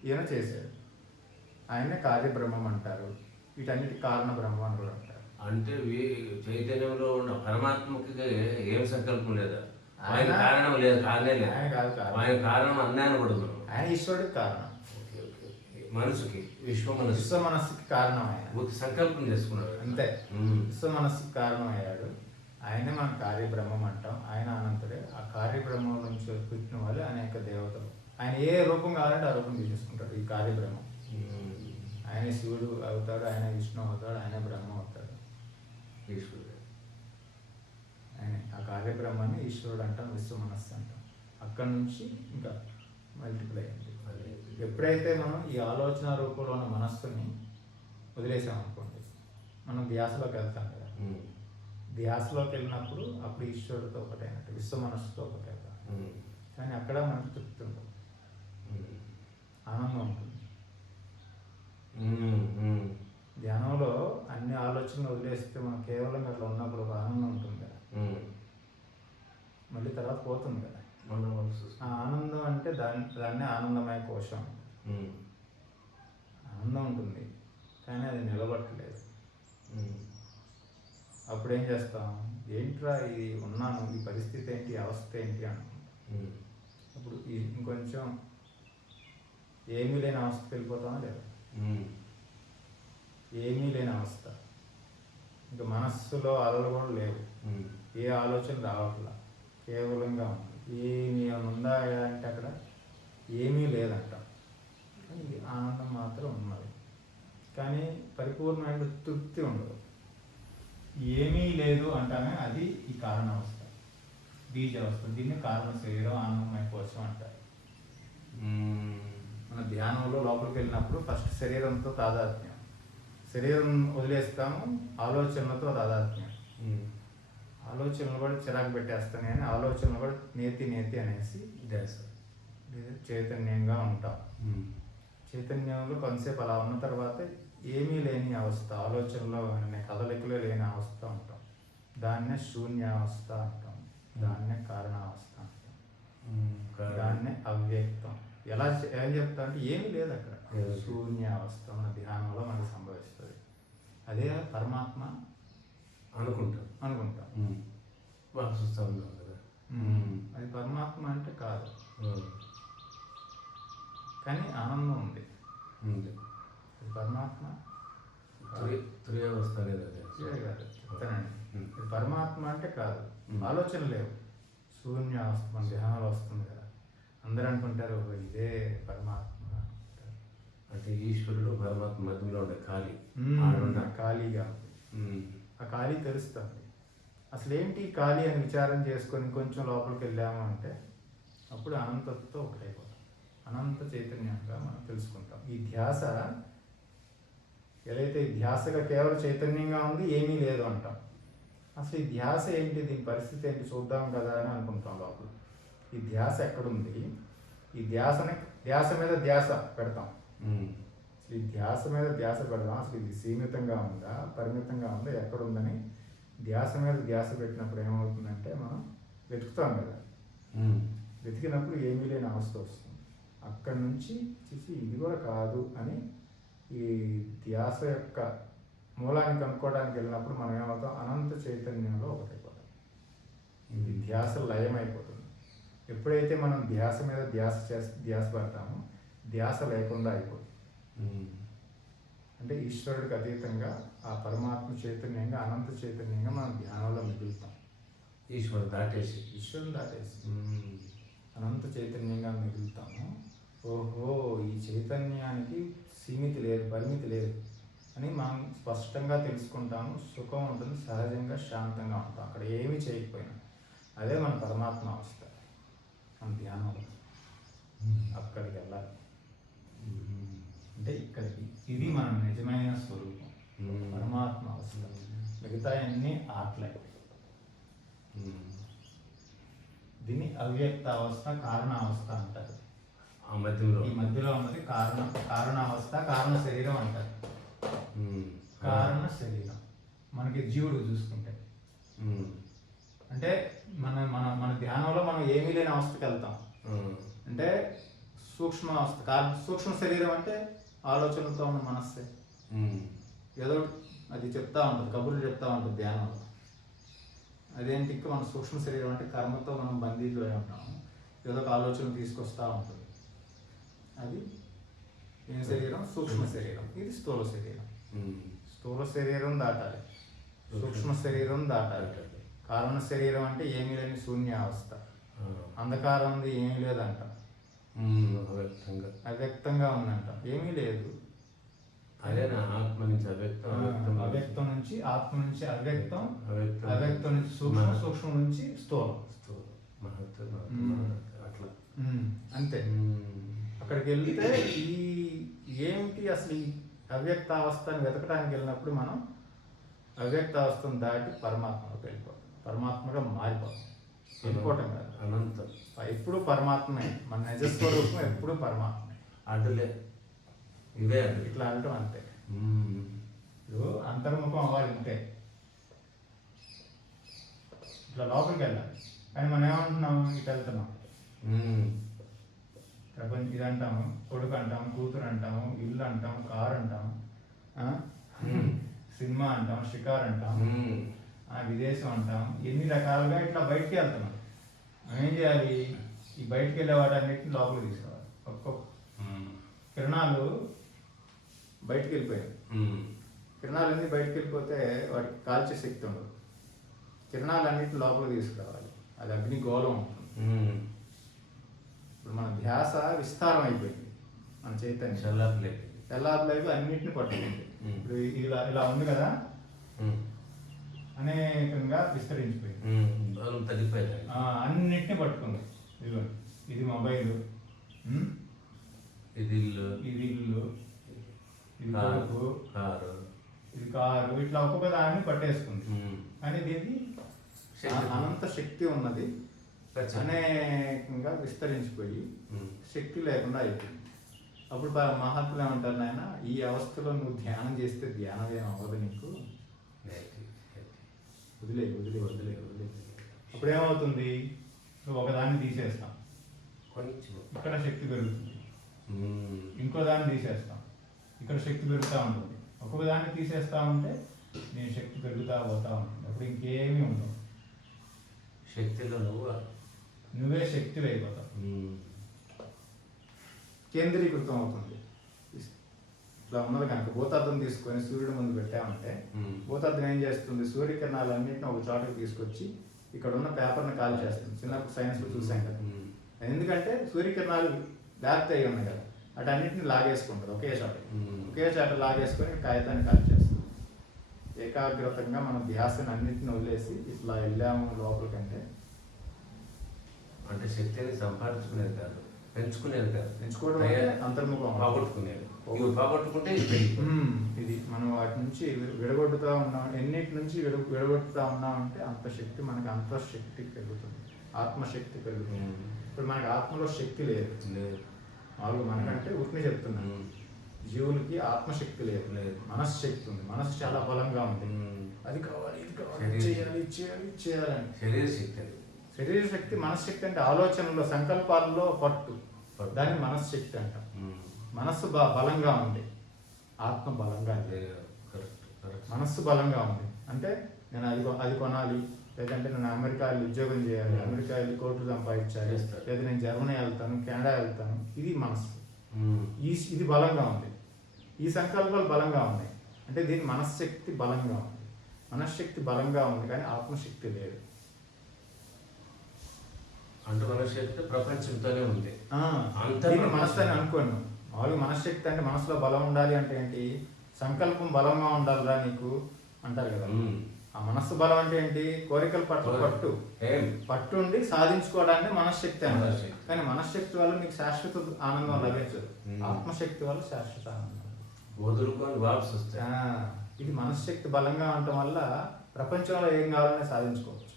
ఈయన చేశాడు. ఆయనే కార్యబ్రహ్మం అంటారు. వీటన్నిటి కారణ బ్రహ్మ అని కూడా అంటారు. అంటే చైతన్యంలో ఉన్న పరమాత్మకి ఏం సంకల్పం లేదా? ఆయన కారణం లేదు, కారణే లేదు. ఆయన కాదు కారణం. ఆయన కారణం అన్నాను కూడా ఆయన ఈశ్వరుడికి కారణం. మనసుకి విశ్వ మనస్సుకి కారణం ఆయన. సంకల్పం చేసుకున్నాడు అంతే. విశ్వ మనస్సుకి కారణం అయ్యాడు. ఆయనే మనం కార్యబ్రహ్మం అంటాం. ఆయన అనంతుడే. ఆ కార్యబ్రహ్మం నుంచి పుట్టిన వాళ్ళు అనేక దేవతలు. ఆయన ఏ రూపం కావాలంటే ఆ రూపం తీసుకుంటాడు ఈ కార్యబ్రహ్మం. ఆయన శివుడు అవుతాడు, ఆయన విష్ణు అవుతాడు, ఆయన బ్రహ్మ అవుతాడు. ఈశ్వరుడు ఆయన ఆ కార్యబ్రహ్మాన్ని ఈశ్వరుడు అంటాం, విశ్వ మనస్సు అంటాం. అక్కడి నుంచి ఇంకా మల్టిపుల్ అయింది. ఎప్పుడైతే మనం ఈ ఆలోచన రూపంలో ఉన్న మనస్సుని వదిలేసామనుకోండి, మనం ధ్యాసలోకి వెళ్తాం కదా. ధ్యాసలోకి వెళ్ళినప్పుడు అప్పుడు ఈశ్వరుడితో ఒకటైనట్టు, విశ్వ మనస్సుతో ఒకటైతే. కానీ అక్కడ మనకు తృప్తి ఉంటుంది, ఆనందం ఉంటుంది. ధ్యానంలో అన్ని ఆలోచనలు వదిలేస్తే మనం కేవలం అట్లా ఉన్నప్పుడు ఒక ఆనందం ఉంటుంది కదా, మళ్ళీ తర్వాత పోతుంది కదా. ఆ ఆనందం అంటే దాన్ని ఆనందమయ కోశం. ఆనందం ఉంటుంది కానీ అది నిలబట్టలేదు. అప్పుడు ఏం చేస్తాం, ఏంట్రా ఇది ఉన్నాను, ఈ పరిస్థితి ఏంటి, అవస్థ ఏంటి అనుకుంటాం. అప్పుడు ఇంకొంచెం ఏమీ లేని అవస్థకి వెళ్ళిపోతామా లేదా? ఏమీ లేని అవస్థ. ఇంకా మనస్సులో అలలు కూడా లేవు, ఏ ఆలోచన రావట్లా, కేవలంగా ఉంది. ఏమీ ఉందా అంటే అక్కడ ఏమీ లేదంట, కానీ ఆనందం మాత్రం ఉన్నది. కానీ పరిపూర్ణమైన తృప్తి ఉండదు. ఏమీ లేదు అంటానే అది ఈ కారణావస్థ, బీజావస్థ. దీన్ని కారణ శరీరం, ఆనందమయ కోశం అంటారు. మన ధ్యానంలో లోపలికి వెళ్ళినప్పుడు ఫస్ట్ శరీరంతో తాదాత్మ్యం, శరీరం వదిలేస్తాము, ఆలోచనలతో తాదాత్మ్యం. ఆలోచనలు కూడా చిరాకు పెట్టేస్తాను కానీ ఆలోచనలు కూడా నేతి అనేసి చైతన్యంగా ఉంటాం. చైతన్యంలో కొంతసేపు అలా ఉన్న తర్వాత ఏమీ లేని అవస్థ, ఆలోచనలో కదలికలో లేని అవస్థ ఉంటాం. దాన్నే శూన్యావస్థ అంటాం, దాన్నే కారణావస్థ అంటాం, దాన్నే అవ్యక్తం. ఏం చెప్తా అంటే ఏమీ లేదు అక్కడ, శూన్యావస్థ మన ధ్యానంలో మనకు సంభవిస్తుంది. అదే పరమాత్మ అనుకుంటాం. అది పరమాత్మ అంటే కాదు, కానీ ఆనందం ఉంది. అది పరమాత్మ కాదు, చెప్తానండి. ఇది పరమాత్మ అంటే కాదు, ఆలోచన లేవు, శూన్యావస్థ మన ధ్యానంలో వస్తుంది కదా. అందరూ అనుకుంటారు ఇదే పరమాత్మ అనుకుంటారు. అంటే ఈశ్వరుడు పరమాత్మ మధ్యలో ఉండే ఖాళీగా ఆ ఖాళీ తెలుస్తుంది. అసలు ఏంటి ఖాళీ అని విచారం చేసుకొని కొంచెం లోపలికి వెళ్ళాము అంటే అప్పుడు అనంతతో ఒకటైపోతాం, అనంత చైతన్యంగా మనం తెలుసుకుంటాం. ఈ ధ్యాస ఏదైతే ధ్యాసగా కేవలం చైతన్యంగా ఉంది, ఏమీ లేదు అంటాం. అసలు ఈ ధ్యాస ఏంటి, దీని పరిస్థితి ఏంటి చూద్దాం కదా అని అనుకుంటాం లోపల. ఈ ధ్యాస ఎక్కడుంది, ఈ ధ్యాస మీద ధ్యాస పెడతాం. ఈ ధ్యాస మీద ధ్యాస పెడదాం, అసలు ఇది సీమితంగా ఉందా, పరిమితంగా ఉందా, ఎక్కడుందని ధ్యాస మీద ధ్యాస పెట్టినప్పుడు ఏమవుతుందంటే మనం వెతుకుతాం కదా. వెతికినప్పుడు ఏమీ లేని అవస్థ వస్తుంది. అక్కడి నుంచి చూసి ఇది కూడా కాదు అని ఈ ధ్యాస యొక్క మూలాన్ని కనుక్కోవడానికి వెళ్ళినప్పుడు మనం ఏమవుతాం, అనంత చైతన్యంలో ఒకటైపోతాం. ఇది ధ్యాస లయమైపోతుంది. ఎప్పుడైతే మనం ధ్యాస మీద ధ్యాస పడతామో ధ్యాస లేకుండా అయిపోతుంది. అంటే ఈశ్వరుడికి అతీతంగా ఆ పరమాత్మ చైతన్యంగా అనంత చైతన్యంగా మనం ధ్యానంలో మిగులుతాం. ఈశ్వరుడు దాటేసి అనంత చైతన్యంగా మిగులుతాము. ఓహో, ఈ చైతన్యానికి పరిమితి లేదు అని మనం స్పష్టంగా తెలుసుకుంటాము. సుఖం ఉంటుంది, సహజంగా శాంతంగా ఉంటాం అక్కడ ఏమీ చేయకపోయినా. అదే మన పరమాత్మ అవస్థ. మన ధ్యానంలో అక్కడికి వెళ్ళాలి. అంటే ఇక్కడికి ఇది మన నిజమైన స్వరూపం, పరమాత్మ అవస్థ. మిగతా అన్నీ ఆటలే. దీన్ని అవ్యక్త అవస్థ, కారణావస్థ అంటారు. ఈ మధ్యలో ఉన్నది కారణావస్థ, కారణ శరీరం అంటారు. కారణ శరీరం మనకి జీవుడు చూసుకుంటే, అంటే మన మన మన ధ్యానంలో మనం ఏమీ లేని అవస్థకి వెళ్తాం. అంటే సూక్ష్మ అవస్థ. సూక్ష్మ శరీరం అంటే ఆలోచనలతో ఉన్న మనస్సే. ఏదో అది చెప్తా ఉంటుంది, కబుర్లు చెప్తా ఉంటుంది ధ్యానంలో. అదేంటి మన సూక్ష్మ శరీరం అంటే కర్మతో మనం బందీలు అయి ఉంటాము. ఏదో ఒక ఆలోచన తీసుకొస్తూ ఉంటుంది. అది ఏం శరీరం? సూక్ష్మ శరీరం. ఇది స్థూల శరీరం. స్థూల శరీరం దాటాలి, సూక్ష్మ శరీరం దాటాలి. కారణ శరీరం అంటే ఏమీ లేని శూన్య అవస్థ. అంధకారం ఉంది, ఏమీ లేదంట, అవ్యక్తంగా ఉందంట, ఏమీ లేదు. అవ్యక్తం నుంచి ఆత్మ నుంచి అవ్యక్తం, అవ్యక్తం నుంచి సూక్ష్మ, సూక్ష్మం నుంచి స్థూలం. అంతే. అక్కడికి వెళ్తే ఈ ఏమిటి అసలు ఈ అవ్యక్త అవస్థని వెతకడానికి వెళ్ళినప్పుడు మనం అవ్యక్త అవస్థను దాటి పరమాత్మలోకి వెళ్ళిపోతాం. పరమాత్మగా మారిపోతాం. వెళ్ళిపోవటం కాదు, అనంతం. ఎప్పుడు పరమాత్మే. మన నిజస్వరూపం ఎప్పుడు పరమాత్మే. అడ్డులే ఇవే ఇట్లా అనటం అంతే. ఇప్పుడు అంతర్ముఖం అవ్వాలి ఉంటే ఇట్లా లోపలికి వెళ్ళాలి. కానీ మనం ఏమంటున్నాం? ఇటు వెళ్తున్నాం. ప్రపంచం ఇది అంటాము, కొడుకు అంటాము, కూతురు అంటాము, ఇల్లు అంటాము, కారు అంటాము, సినిమా అంటాం, షికార్ అంటాం, విదేశం అంటాం. ఎన్ని రకాలుగా ఇట్లా బయటికి వెళ్తున్నాం. మనం ఏం చేయాలి? ఈ బయటికి వెళ్ళే వాటన్నిటిని లోపలికి తీసుకోవాలి. ఒక్కొక్క కిరణాలు బయటికి వెళ్ళిపోయాయి. కిరణాలన్నీ బయటికి వెళ్ళిపోతే వాటికి కాల్చే శక్తి ఉండదు. కిరణాలన్నింటిని లోపలికి తీసుకురావాలి. అది అగ్నిగోళం ఉంటుంది. ఇప్పుడు మన ధ్యాస విస్తారం అయిపోయింది. మన చైతన్యం చల్లార్లేదు, అన్నింటిని పట్టుకుంది. ఇప్పుడు ఇలా ఇలా ఉంది కదా, అనేకంగా విస్తరించిపోయింది, అన్నిటిని పట్టుకుంది. ఇది మొబైల్, ఇది ఇల్లు, ఇది కొడుకు, ఇది కారు, ఇట్లా ఒక్కొక్క దాన్ని పట్టేసుకుంది. కానీ దీనికి అనంత శక్తి ఉన్నది, అనేకంగా విస్తరించిపోయి శక్తి లేకుండా అయిపోయింది. అప్పుడు మహాత్ములు ఏమంటారు, నాయన ఈ అవస్థలో నువ్వు ధ్యానం చేస్తే ధ్యానం ఏం అవ్వదు నీకు, వదిలే వదిలే వదిలే వదిలే. అప్పుడు ఏమవుతుంది? నువ్వు ఒకదాన్ని తీసేస్తాం, ఇక్కడ శక్తి పెరుగుతుంది. ఇంకో దాన్ని తీసేస్తాం, ఇక్కడ శక్తి పెరుగుతూ ఉంటుంది. ఒక్కొక్క దాన్ని తీసేస్తా ఉంటే నేను శక్తి పెరుగుతూ పోతా ఉంటుంది. అప్పుడు ఇంకేమీ ఉండవు. శక్తిలో నువ్వే శక్తి అయిపోతావు, కేంద్రీకృతం అవుతుంది. ఇట్లా ఉన్నది కనుక భూతార్థం తీసుకొని సూర్యుడి ముందు పెట్టామంటే భూతార్థం ఏం చేస్తుంది? సూర్యకిరణాలన్నింటినీ ఒక చోటకి తీసుకొచ్చి ఇక్కడ ఉన్న పేపర్ని కాల్ చేస్తుంది. చిన్నప్పుడు సైన్స్లో చూసాం కదా. ఎందుకంటే సూర్యకిరణాలు వ్యాప్తి అయి ఉన్నాయి కదా, అటు అన్నింటిని లాగేసుకుంటుంది ఒకే చోట లాగేసుకొని కాగితాన్ని కాల్ చేస్తుంది. ఏకాగ్రతంగా మనం ధ్యాసను అన్నింటిని వదిలేసి ఇట్లా వెళ్ళాము లోపలికంటే. అంటే శక్తిని సంపాదించుకునేది కాదు, పెంచుకునేది కాదు. పెంచుకోవడం అంతర్ముఖం, పోగొట్టుకుంటే ఇది మనం వాటి నుంచి విడగొట్టుతా ఉన్నాం. ఎన్నిటి నుంచి విడగొట్టుతా ఉన్నామంటే అంత శక్తి మనకి, అంతఃశక్తి పెరుగుతుంది, ఆత్మశక్తి పెరుగుతుంది. ఇప్పుడు మనకి ఆత్మలో శక్తి లేదు. వాళ్ళు మనకంటే ఉట్ని చెప్తున్నాను, జీవులకి ఆత్మశక్తి లేదు, మనశ్శక్తి ఉంది. మనస్సు చాలా బలంగా ఉంది. అది కావాలి, ఇది కావాలి, చేయాలి చేయాలి చేయాలని. శరీర శక్తి. మనశ్శక్తి అంటే ఆలోచనలో, సంకల్పాలలో పట్టు, దాన్ని మనశ్శక్తి అంటాం. మనస్సు బలంగా ఉంది, ఆత్మ బలంగా లేదు. మనస్సు బలంగా ఉంది అంటే నేను అది కొనాలి, లేదంటే నేను అమెరికా వెళ్ళి ఉద్యోగం చేయాలి, అమెరికా వెళ్ళి కోట్లు సంపాదించాలి, చేస్తారు. లేదా నేను జర్మనీ వెళ్తాను, కెనడా వెళ్తాను, ఇది మనస్సు. ఉమ్. ఇది బలంగా ఉంది. ఈ సంకల్పాలు బలంగా ఉన్నాయి. అంటే దీని మనశ్శక్తి బలంగా ఉంది. మనశ్శక్తి బలంగా ఉంది కానీ ఆత్మశక్తి లేదు. అంటే మనశ్శక్తి ప్రపంచంతోనే ఉంది. దీన్ని మనస్సు అని అనుకోను. మామూలుగా మనశ్శక్తి అంటే మనసులో బలం ఉండాలి అంటే ఏంటి? సంకల్పం బలంగా ఉండాలిరా నీకు అంటారు కదా. ఆ మనస్సు బలం అంటే ఏంటి? కోరికల పట్ల పట్టు ఉండి సాధించుకోవడాన్ని మనశ్శక్తి అంటారు. కానీ మనశ్శక్తి వల్ల నీకు శాశ్వత ఆనందం లభించదు. ఆత్మశక్తి వల్ల శాశ్వత ఆనందం. వదులుకొని వాపసు వస్తాయి. ఇది మనశ్శక్తి బలంగా ఉండటం వల్ల ప్రపంచంలో ఏం కావాలనే సాధించుకోవచ్చు.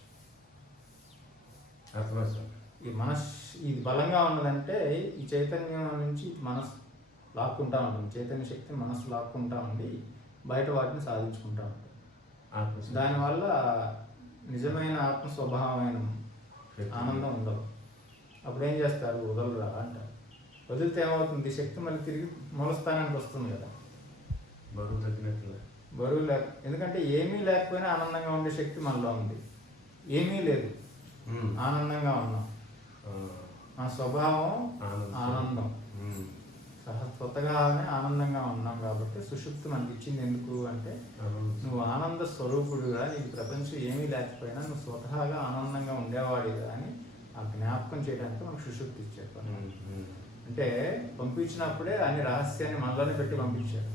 ఇది బలంగా ఉన్నదంటే ఈ చైతన్యం నుంచి మనసు లాక్కుంటా ఉంటుంది. చైతన్య శక్తిని మనసు లాక్కుంటా ఉండి బయట వాటిని సాధించుకుంటా ఉంటుంది. దానివల్ల నిజమైన ఆత్మ స్వభావమైన ఆనందం ఉండదు. అప్పుడు ఏం చేస్తారు? వదలరా అంటారు. వదిలితే ఏమవుతుంది? శక్తి మళ్ళీ తిరిగి మూల స్థానానికి వస్తుంది కదా. బరువు తగ్గినట్లు. బరువు లేక, ఎందుకంటే ఏమీ లేకపోయినా ఆనందంగా ఉండే శక్తి మనలో ఉంది. ఏమీ లేదు, ఆనందంగా ఉన్నాం. మన స్వభావం ఆనందం. స్వతగానే ఆనందంగా ఉన్నాం కాబట్టి సుషుప్తి మనకి ఇచ్చింది. ఎందుకు అంటే నువ్వు ఆనంద స్వరూపుడుగా, నీకు ప్రపంచం ఏమీ లేకపోయినా నువ్వు స్వతహాగా ఆనందంగా ఉండేవాడిగా అని ఆ జ్ఞాపకం చేయడానికి మనకు సుషుప్తి ఇచ్చారు. అంటే పంపించినప్పుడే అన్ని రహస్యాన్ని మనలోనే పెట్టి పంపించారు.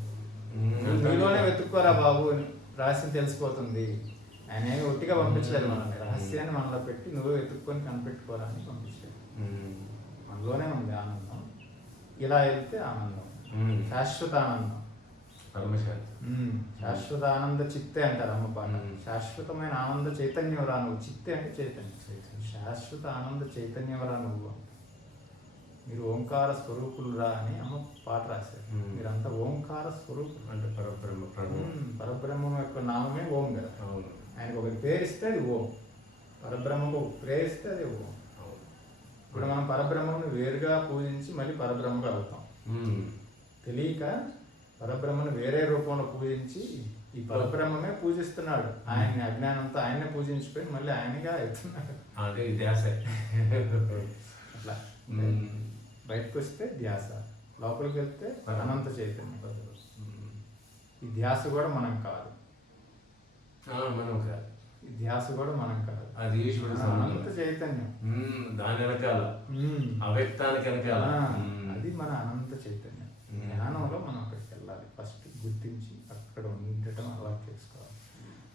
నీలోనే వెతుక్కోరా బాబు, రహస్యం తెలిసిపోతుంది. ఆయన ఏమి ఒట్టిగా పంపించలేదు మనల్ని. రహస్యాన్ని మనలో పెట్టి నువ్వు వెతుక్కొని కనిపెట్టుకోరా అని పంపించారు. మనలోనే ఉంది ఆనందం. ఇలా వెళ్తే ఆనందం, శాశ్వత ఆనందం. శాశ్వత ఆనంద చిత్తే అంటారు అమ్మ పాట. శాశ్వతమైన ఆనంద చైతన్యవరా నువ్వు. చిత్తే అంటే చైతన్యం. శాశ్వత ఆనంద చైతన్యవరా నువ్వు. మీరు ఓంకార స్వరూపులు రా అని అమ్మ పాట రాశారు. మీరంతా ఓంకార స్వరూపులు. అంటే పరబ్రహ్మం యొక్క నామమే ఓం కదా. ఆయనకు ఒకటి పేరిస్తే అది ఓం. పరబ్రహ్మకు ప్రేరిస్తే అది ఓం. ఇప్పుడు మనం పరబ్రహ్మను వేరుగా పూజించి మళ్ళీ పరబ్రహ్మగా అవుతాం. తెలియక పరబ్రహ్మను వేరే రూపంలో పూజించి ఈ పరబ్రహ్మమే పూజిస్తున్నాడు. ఆయన్ని అజ్ఞానంతో ఆయన్నే పూజించిపోయి మళ్ళీ ఆయనగా అవుతున్నాడు. అట్లా బయటకు వస్తే ధ్యాస, లోపలికి వెళ్తే అనంత చైతన్యం. ఈ ధ్యాస కూడా మనం కాదు. ఈ ధ్యాస కూడా మనం కాదు. అది అనంత చైతన్యం. దాని వెనకాల అవ్యక్తానికి వెనకాల అది మన అనంత చైతన్యం. జ్ఞానంలో మనం అక్కడికి వెళ్ళాలి. ఫస్ట్ గుర్తించి అక్కడ ఉండటం అలవాటు చేసుకోవాలి.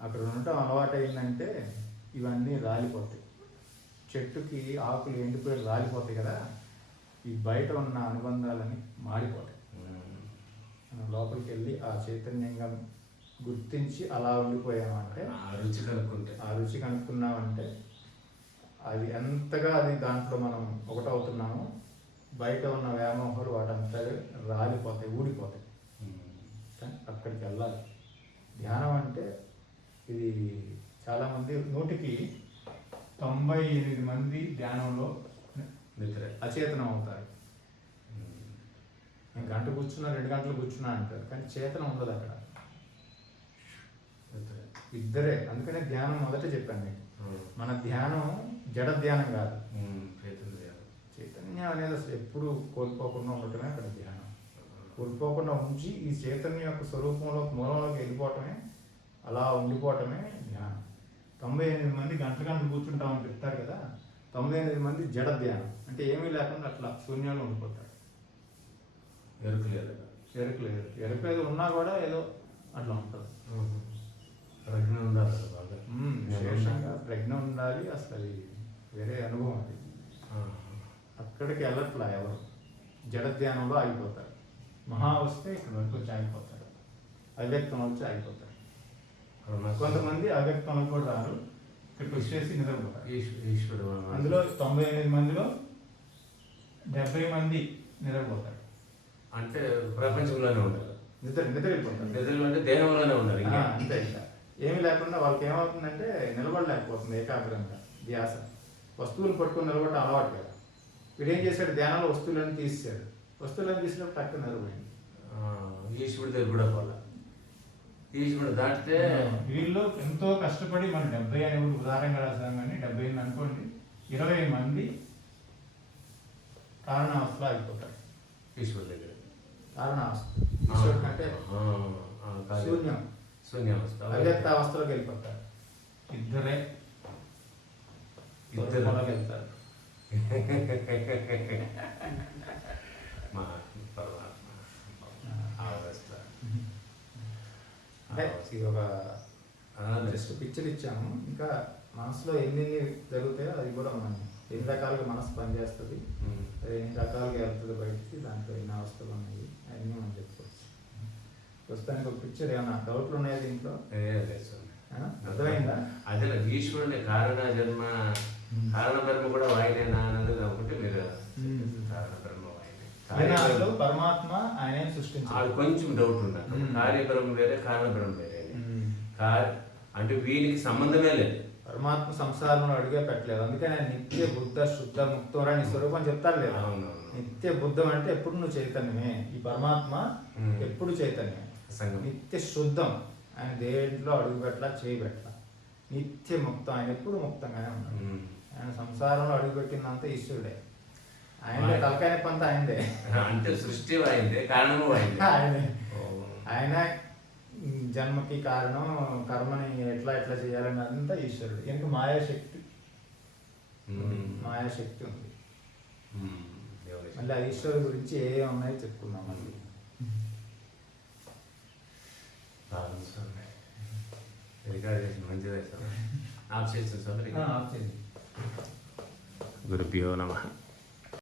అక్కడ ఉండటం అలవాటు అయిందంటే ఇవన్నీ రాలిపోతాయి. చెట్టుకి ఆకులు ఎండిపోయి రాలిపోతాయి కదా. ఈ బయట ఉన్న అనుబంధాలని మాడిపోతాయి. మనం లోపలికి వెళ్ళి ఆ చైతన్యంగా గుర్తించి అలా ఉండిపోయామంటే, ఆ రుచి కనుక్కున్నామంటే అది ఎంతగా అది దాంట్లో మనం ఒకటవుతున్నామో బయట ఉన్న వ్యామోహాలు వాటంతా రాలిపోతాయి, ఊడిపోతాయి. అక్కడికి వెళ్ళాలి. ధ్యానం అంటే ఇది చాలామంది 100కి 98 మంది ధ్యానంలో అచేతనం అవుతారు. నేను గంట కూర్చున్నా, 2 గంటలు కూర్చున్నా అంటారు, కానీ చేతనం ఉండదు అక్కడ. ఇద్దరే. అందుకనే ధ్యానం మొదట చెప్పాను మీకు. మన ధ్యానం జడ ధ్యానం కాదు, చైతన్యం అనేది అసలు ఎప్పుడు కోల్పోకుండా ఉండటమే అక్కడ ధ్యానం. కోల్పోకుండా ఉంచి ఈ చైతన్యం యొక్క స్వరూపంలో మూలంలోకి వెళ్ళిపోవటమే, అలా ఉండిపోవటమే ధ్యానం. 98 మంది గంటలు కూర్చుంటామని చెప్తారు కదా. 98 మంది జడ ధ్యానం అంటే ఏమీ లేకుండా అట్లా శూన్యంలో ఉండిపోతారు. ఎరుకు లేదు ఉన్నా కూడా ఏదో అట్లా ఉంటుంది. ప్రజ్ఞ ఉండాలి, విశేషంగా ప్రజ్ఞ ఉండాలి. అసలు అది వేరే అనుభవం. అది అక్కడికి వెళ్ళట్లా ఎవరు. జడ ధ్యానంలో ఆగిపోతారు. మహా వస్తే ఇక్కడ వరకు వచ్చి ఆగిపోతారు. అవ్యక్తం వచ్చి ఆగిపోతారు. కొంతమంది అవ్యక్తంలో కూడా రారు, ఇక్కడికి వచ్చేసి నిద్రపోతారు. అందులో 98 మందిలో 70 మంది నిద్రపోతారు. అంటే ప్రపంచంలోనే ఉంటారు. నిద్ర వెళ్ళిపోతారు. నిద్రలో అంటే దేహంలోనే ఉంటారు. అంతే. ఇంకా ఏమి లేకుండా వాళ్ళకి ఏమవుతుందంటే నిలబడలేకపోతుంది ఏకాగ్రంగా. ధ్యాస వస్తువులు పట్టుకుని నిలబడటం అలవాటు కదా. వీడు ఏం చేశాడు? ధ్యానంలో వస్తువులను తీసాడు. వస్తువులను తీసినప్పుడు టక్కున నిలబడింది. ఈశ్వరుడి దగ్గర కూడా పోలా. ఈశ్వరుడు దాటితే వీళ్ళు ఎంతో కష్టపడి మనం 70 అని కూడా ఉదాహరణగా రాసాం కానీ 70 అనుకోండి 20 మంది కారణావస్థలో అయిపోతారు. ఈశ్వరుడు దగ్గర కారణావస్థ ఈశ్వరుడు అంటే శూన్యం శూన్యావస్థ అవ్యక్త అవస్థలోకి వెళ్ళిపోతారు. ఇద్దరు వెళ్తారు. మా పరమాత్మ ఆ అవస్థ అంటే ఇది ఒక జస్ట్ పిక్చర్ ఇచ్చాము. ఇంకా మనసులో ఎన్ని జరుగుతాయో అది కూడా మనం ఎన్ని రకాలుగా మనసు పనిచేస్తుంది, అది ఎన్ని రకాలుగా వెళ్తుంది బయటికి, దాంట్లో ఎన్ని అవస్థలు ఉన్నాయి అవన్నీ మనం చెప్పుకోవచ్చు. ప్రస్తుతానికి ఒక పిక్చర్ ఏమన్నా డౌట్లు ఉన్నాయా దీంట్లో? అర్థమైందా? అదే ఈశ్వరుని కారణ జన్మ కారణ బ్రహ్మ కూడా వాయినేనా అన్నది అనుకుంటే మీరు కారణ బ్రహ్మ వాయినే పరమాత్మ ఆయన సృష్టించారు. కొంచెం డౌట్ ఉన్నట్టు కార్యబ్రహ్మ వేరే కారణ బ్రహ్మ వేరే అంటే వీనికి సంబంధమే లేదు. పరమాత్మ సంసారంలో అడిగే పెట్టలేదు. అందుకని ఆయన నిత్య బుద్ధ శుద్ధ ముక్తోరా నీ స్వరూపం చెప్తారు లేదా? నిత్య బుద్ధం అంటే ఎప్పుడు నువ్వు చైతన్యమే. ఈ పరమాత్మ ఎప్పుడు చైతన్యం, నిత్య శుద్ధం. ఆయన దేంట్లో అడుగు పెట్టలా చేయి పెట్టలా, నిత్య ముక్తం. ఆయన ఎప్పుడు ముక్తంగానే ఉన్నాడు. ఆయన సంసారంలో అడుగు పెట్టినంత ఈశ్వరుడే. ఆయన తలకాయ పంత ఆయనదే. అంటే సృష్టి అయిందే, కారణము ఆయనే. ఆయన జన్మకి కారణం, కర్మని ఎట్లా ఎట్లా చేయాలని అంతా ఈశ్వరుడు. ఇంకా మాయాశక్తి ఉంది. మళ్ళీ ఆ ఈశ్వరుడు గురించి ఏ ఉన్నాయో చెప్పుకున్నాం. మళ్ళీ మంచిదే సార్. ఆఫ్ చేసి గురుభ్యో నమః.